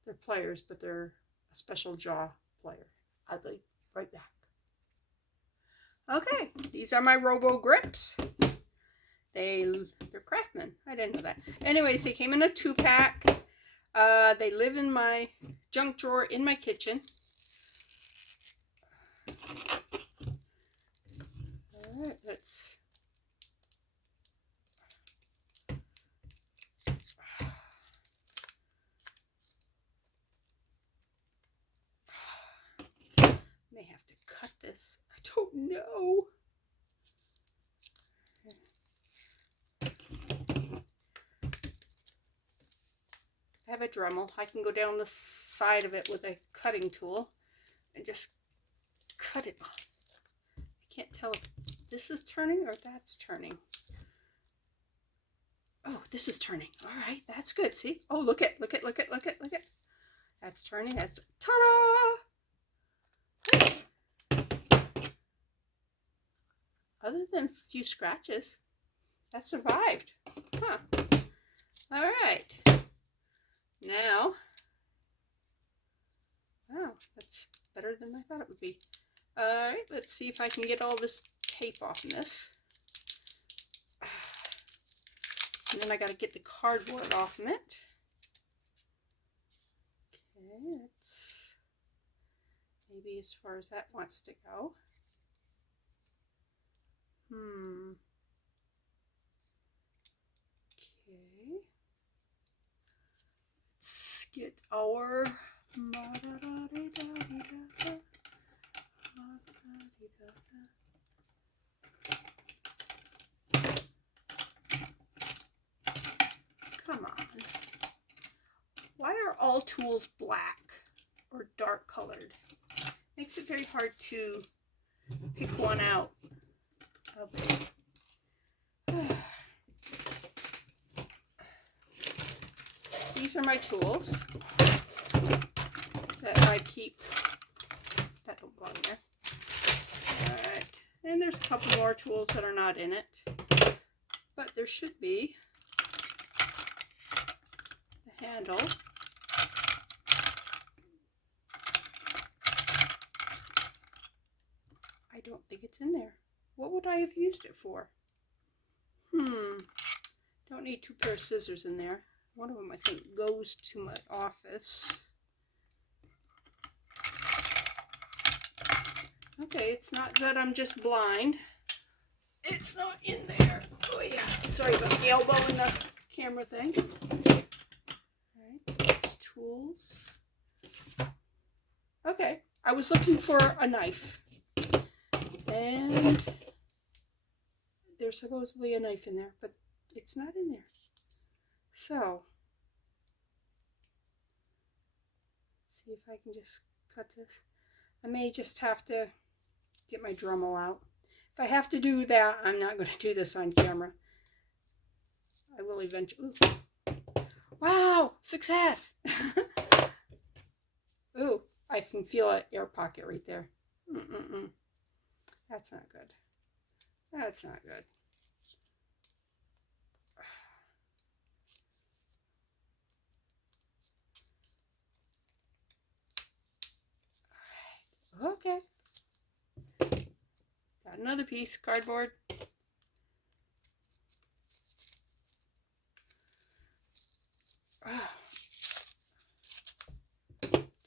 they're pliers, but they're a special jaw plier. I'll be right back. Okay, these are my Robo Grips. They're Craftsman. I didn't know that. Anyways, they came in a 2-pack. They live in my junk drawer in my kitchen. All right, let's. May have to cut this. I don't know. I have a Dremel. I can go down the side of it with a cutting tool and just cut it off. I can't tell if this is turning or that's turning. Oh, this is turning. All right, that's good. See? Oh, look it. That's turning. That's ta-da! Other than a few scratches, that survived. Huh. All right. Now, wow, that's better than I thought it would be. All right, let's see if I can get all this tape off in this. And then I got to get the cardboard off of it. Okay, that's maybe as far as that wants to go. Okay. Let's get our come on. Why are all tools black or dark colored? Makes it very hard to pick one out. Okay. These are my tools that I keep. That don't belong there. Alright. And there's a couple more tools that are not in it. But there should be a handle. I don't think it's in there. What would I have used it for? Don't need 2 pairs of scissors in there. One of them I think goes to my office. Okay, it's not that I'm just blind. It's not in there. Oh, yeah, sorry about the elbow in the camera thing. Alright, tools. Okay, I was looking for a knife. And there's supposedly a knife in there, but it's not in there. So, let's see if I can just cut this. I may just have to get my Dremel out. If I have to do that, I'm not going to do this on camera. I will eventually. Ooh. Wow, success! Ooh, I can feel an air pocket right there. That's not good. That's not good. Okay. Got another piece, cardboard.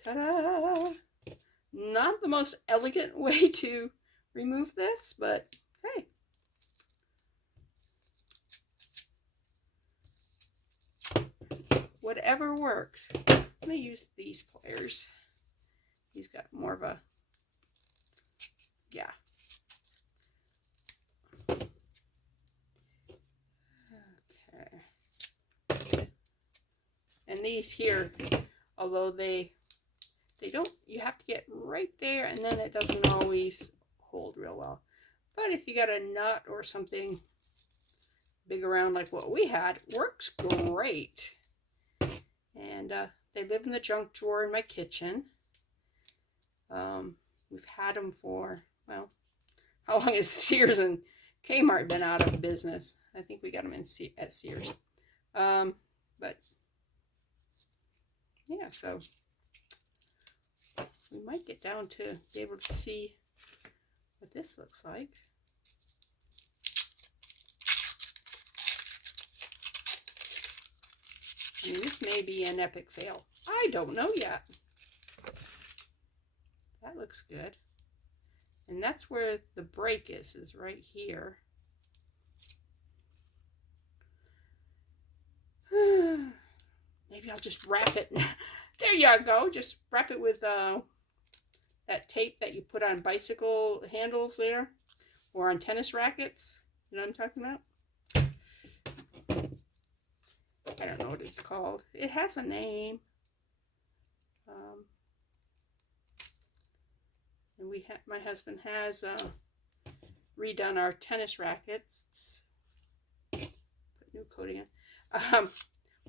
Ta-da! Not the most elegant way to remove this, but hey. Whatever works. Let me use these pliers. He's got more of a, yeah. Okay. And these here, although they don't, you have to get right there, and then it doesn't always hold real well. But if you got a nut or something big around like what we had, works great. And they live in the junk drawer in my kitchen. We've had them for, well, how long has Sears and Kmart been out of business? I think we got them at Sears. But yeah, so we might get down to be able to see what this looks like. I mean, this may be an epic fail. I don't know yet. That looks good. And that's where the break is right here. Maybe I'll just wrap it. There you go. Just wrap it with that tape that you put on bicycle handles there, or on tennis rackets. You know what I'm talking about? I don't know what it's called. It has a name. And my husband has redone our tennis rackets. Put new coating on.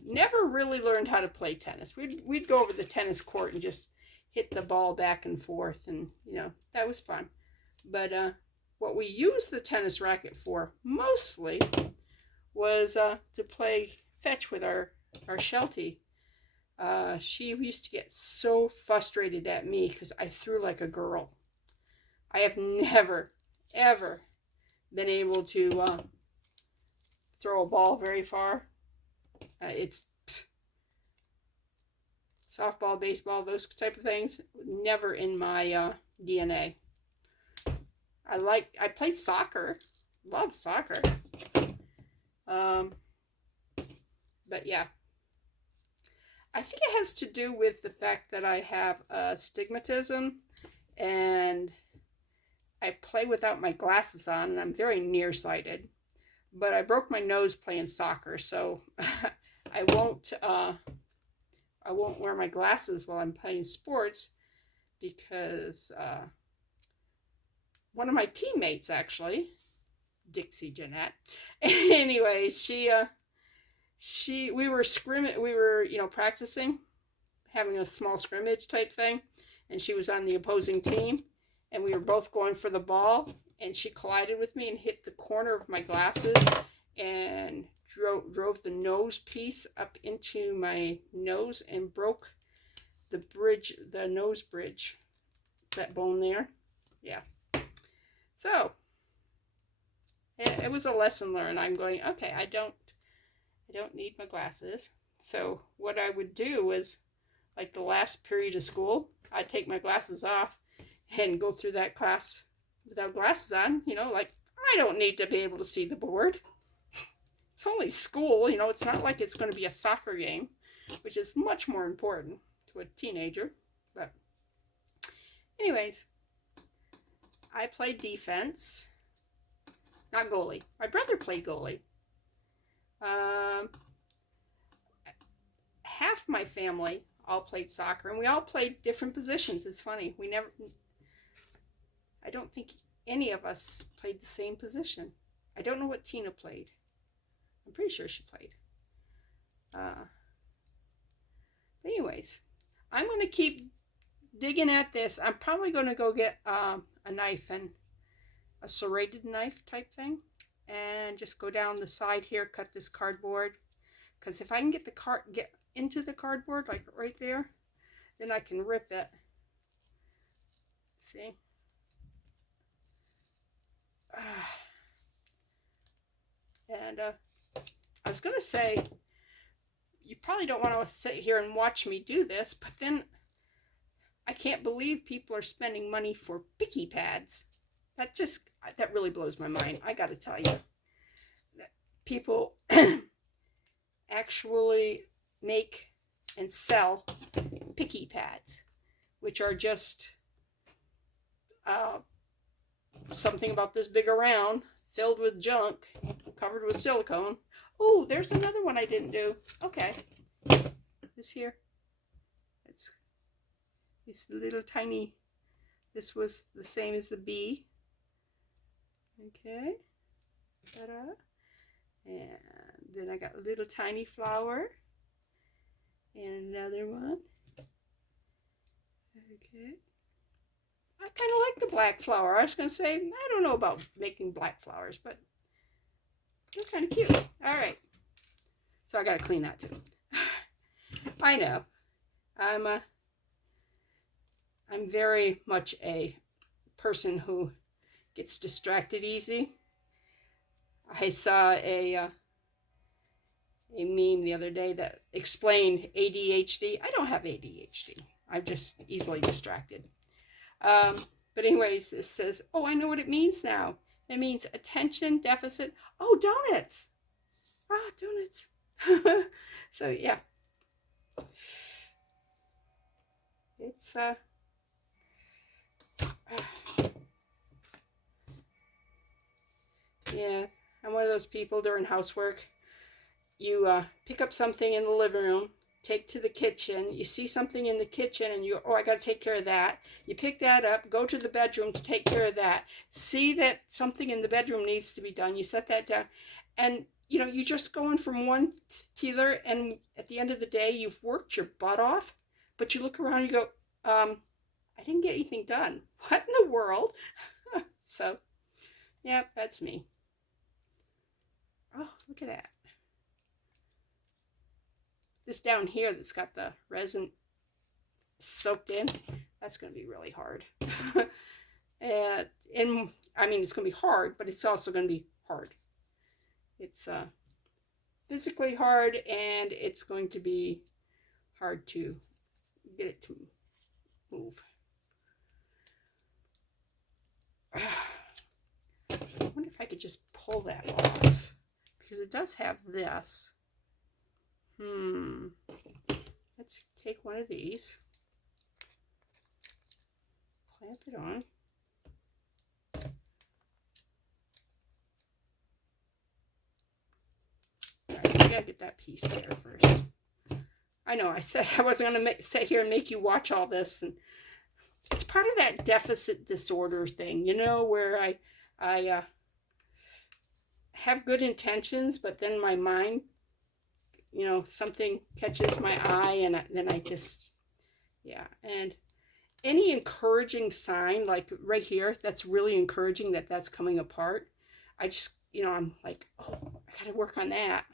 Never really learned how to play tennis. We'd go over the tennis court and just hit the ball back and forth, and you know, that was fun. But what we used the tennis racket for mostly was to play fetch with our Sheltie. She used to get so frustrated at me because I threw like a girl. I have never, ever been able to throw a ball very far. It's softball, baseball, those type of things, never in my DNA. I played soccer, loved soccer. But yeah, I think it has to do with the fact that I have astigmatism and I play without my glasses on, and I'm very nearsighted. But I broke my nose playing soccer, so I won't wear my glasses while I'm playing sports, because one of my teammates, actually, Dixie Jeanette, anyways, we were practicing, having a small scrimmage type thing, and she was on the opposing team, and we were both going for the ball, and she collided with me and hit the corner of my glasses and drove the nose piece up into my nose and broke the nose bridge, that bone there. Yeah. So it was a lesson learned. I'm going, okay, I don't need my glasses. So what I would do was, like the last period of school, I'd take my glasses off and go through that class without glasses on, like, I don't need to be able to see the board. It's only school, you know, it's not like it's going to be a soccer game, which is much more important to a teenager. But anyways, I played defense, not goalie. My brother played goalie. Half my family all played soccer, and we all played different positions. It's funny. I don't think any of us played the same position. I don't know what Tina played. I'm pretty sure she played. But anyways, I'm going to keep digging at this. I'm probably going to go get a knife, and a serrated knife type thing, and just go down the side here, cut this cardboard. Because if I can get into the cardboard, like right there, then I can rip it. See? And I was going to say, you probably don't want to sit here and watch me do this, but then I can't believe people are spending money for picky pads. That really blows my mind. I got to tell you, that people actually make and sell picky pads, which are just something about this big around, filled with junk, covered with silicone. Oh, there's another one I didn't do. Okay, this here. It's this little tiny. This was the same as the bee. Okay, ta-da. And then I got a little tiny flower, and another one. Okay. I kind of like the black flower. I was going to say, I don't know about making black flowers, but they're kind of cute. All right. So I got to clean that too. I know. I'm very much a person who gets distracted easy. I saw a meme the other day that explained ADHD. I don't have ADHD. I'm just easily distracted. But anyways, this says, oh, I know what it means now. It means attention deficit. Oh, donuts. Ah, donuts. So, yeah. It's, yeah, I'm one of those people during housework. You pick up something in the living room, take to the kitchen, you see something in the kitchen and you, oh, I got to take care of that. You pick that up, go to the bedroom to take care of that, see that something in the bedroom needs to be done, you set that down, and you know, you're just going from one to the other, and at the end of the day, you've worked your butt off, but you look around and you go, I didn't get anything done. What in the world? So, yeah, that's me. Oh, look at that. This down here that's got the resin soaked in, that's going to be really hard. and I mean, it's going to be hard, but it's also going to be hard. It's physically hard, and it's going to be hard to get it to move. I wonder if I could just pull that off, because it does have this. Let's take one of these, clamp it on. All right, I gotta get that piece there first. I know I said I wasn't gonna sit here and make you watch all this, and it's part of that deficit disorder thing, you know, where I have good intentions, but then my mind, you know, something catches my eye, and then I just, yeah. And any encouraging sign, like right here, that's really encouraging that that's coming apart. I just, you know, I'm like, oh, I gotta work on that.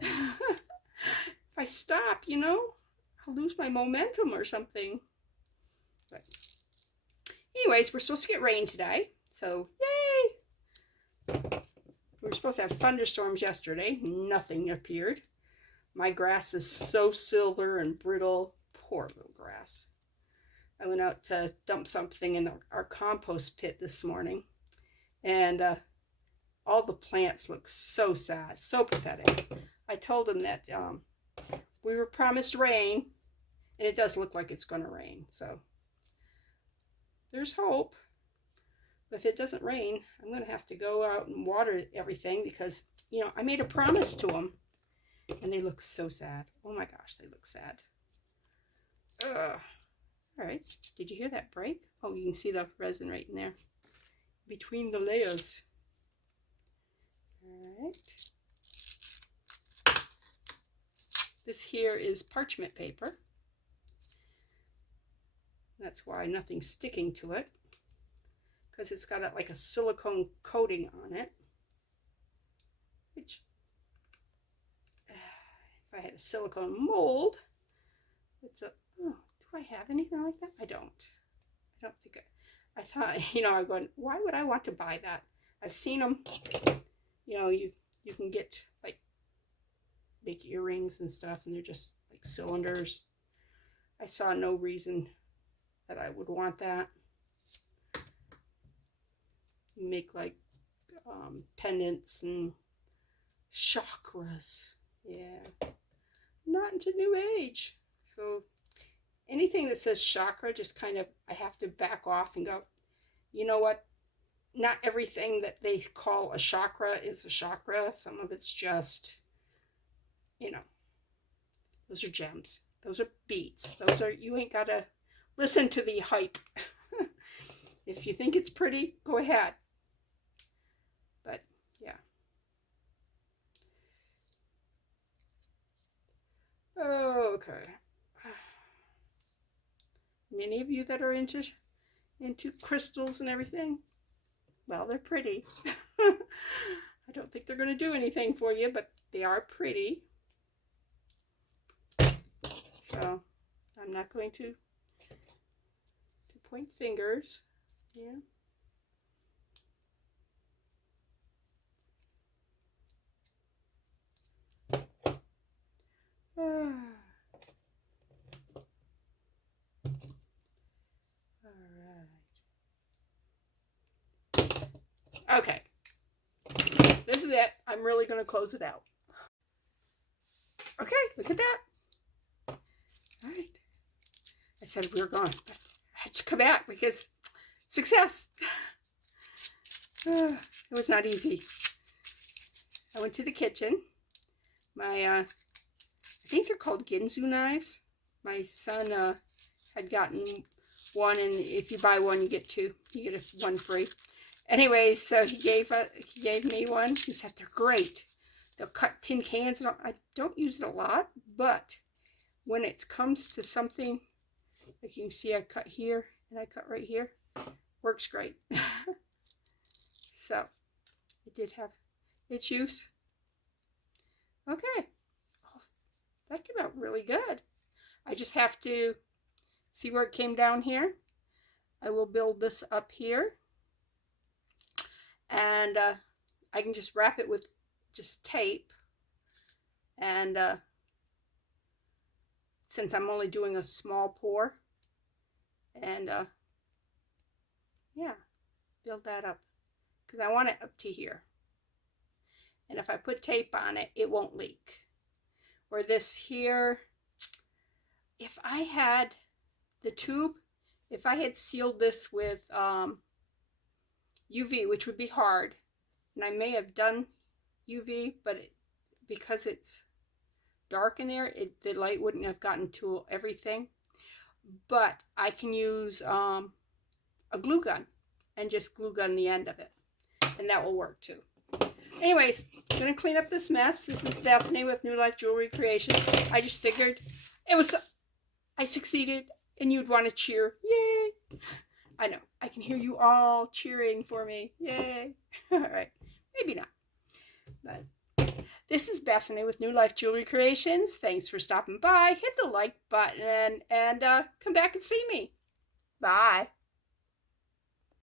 If I stop, you know, I'll lose my momentum or something. But anyways, we're supposed to get rain today, so yay! We were supposed to have thunderstorms yesterday. Nothing appeared. My grass is so silver and brittle. Poor little grass. I went out to dump something in our compost pit this morning. And all the plants look so sad, so pathetic. I told him that we were promised rain, and it does look like it's going to rain. So there's hope. But if it doesn't rain, I'm going to have to go out and water everything because, you know, I made a promise to them. And they look so sad. Oh my gosh, they look sad. Ugh. All right. Did you hear that break? Oh, you can see the resin right in there. Between the layers. All right. This here is parchment paper. That's why nothing's sticking to it. Because it's got like a silicone coating on it. Which, if I had a silicone mold, it's a, oh, do I have anything like that? I don't think I thought, you know, I'm going, why would I want to buy that? I've seen them, you know, you can get like big earrings and stuff, and they're just like cylinders. I saw no reason that I would want that. You make like pendants and chakras. Yeah, not into New Age. So anything that says chakra, just kind of, I have to back off and go, you know what? Not everything that they call a chakra is a chakra. Some of it's just, you know, those are gems. Those are beads. Those are, you ain't got to listen to the hype. If you think it's pretty, go ahead. But yeah. Okay. Many of you that are into crystals and everything, well, they're pretty. I don't think they're going to do anything for you, but they are pretty. So I'm not going to point fingers. Yeah. All right. Okay. This is it. I'm really going to close it out. Okay, look at that. All right. I said we were gone, but I had to come back because success. It was not easy. I went to the kitchen. My, I think they're called Ginzu knives. My son had gotten one, and if you buy one, you get two. You get one free. Anyways, so he gave me one. He said they're great. They'll cut tin cans. I don't use it a lot, but when it comes to something, like you can see, I cut here and I cut right here. Works great. So it did have its use. Okay. Oh, that came out really good. I just have to see where it came down here. I will build this up here. And I can just wrap it with just tape. And since I'm only doing a small pour, and yeah, build that up. Because I want it up to here. And if I put tape on it, it won't leak. Or this here, if I had the tube, if I had sealed this with UV, which would be hard, and I may have done UV, but because it's dark in there, the light wouldn't have gotten to everything. But I can use a glue gun and just glue gun the end of it, and that will work too. Anyways, I'm going to clean up this mess. This is Stephanie with New Life Jewelry Creation. I just figured I succeeded, and you'd want to cheer. Yay! I know. I can hear you all cheering for me. Yay! All right. Maybe not. But this is Bethany with New Life Jewelry Creations. Thanks for stopping by. Hit the like button and come back and see me. Bye.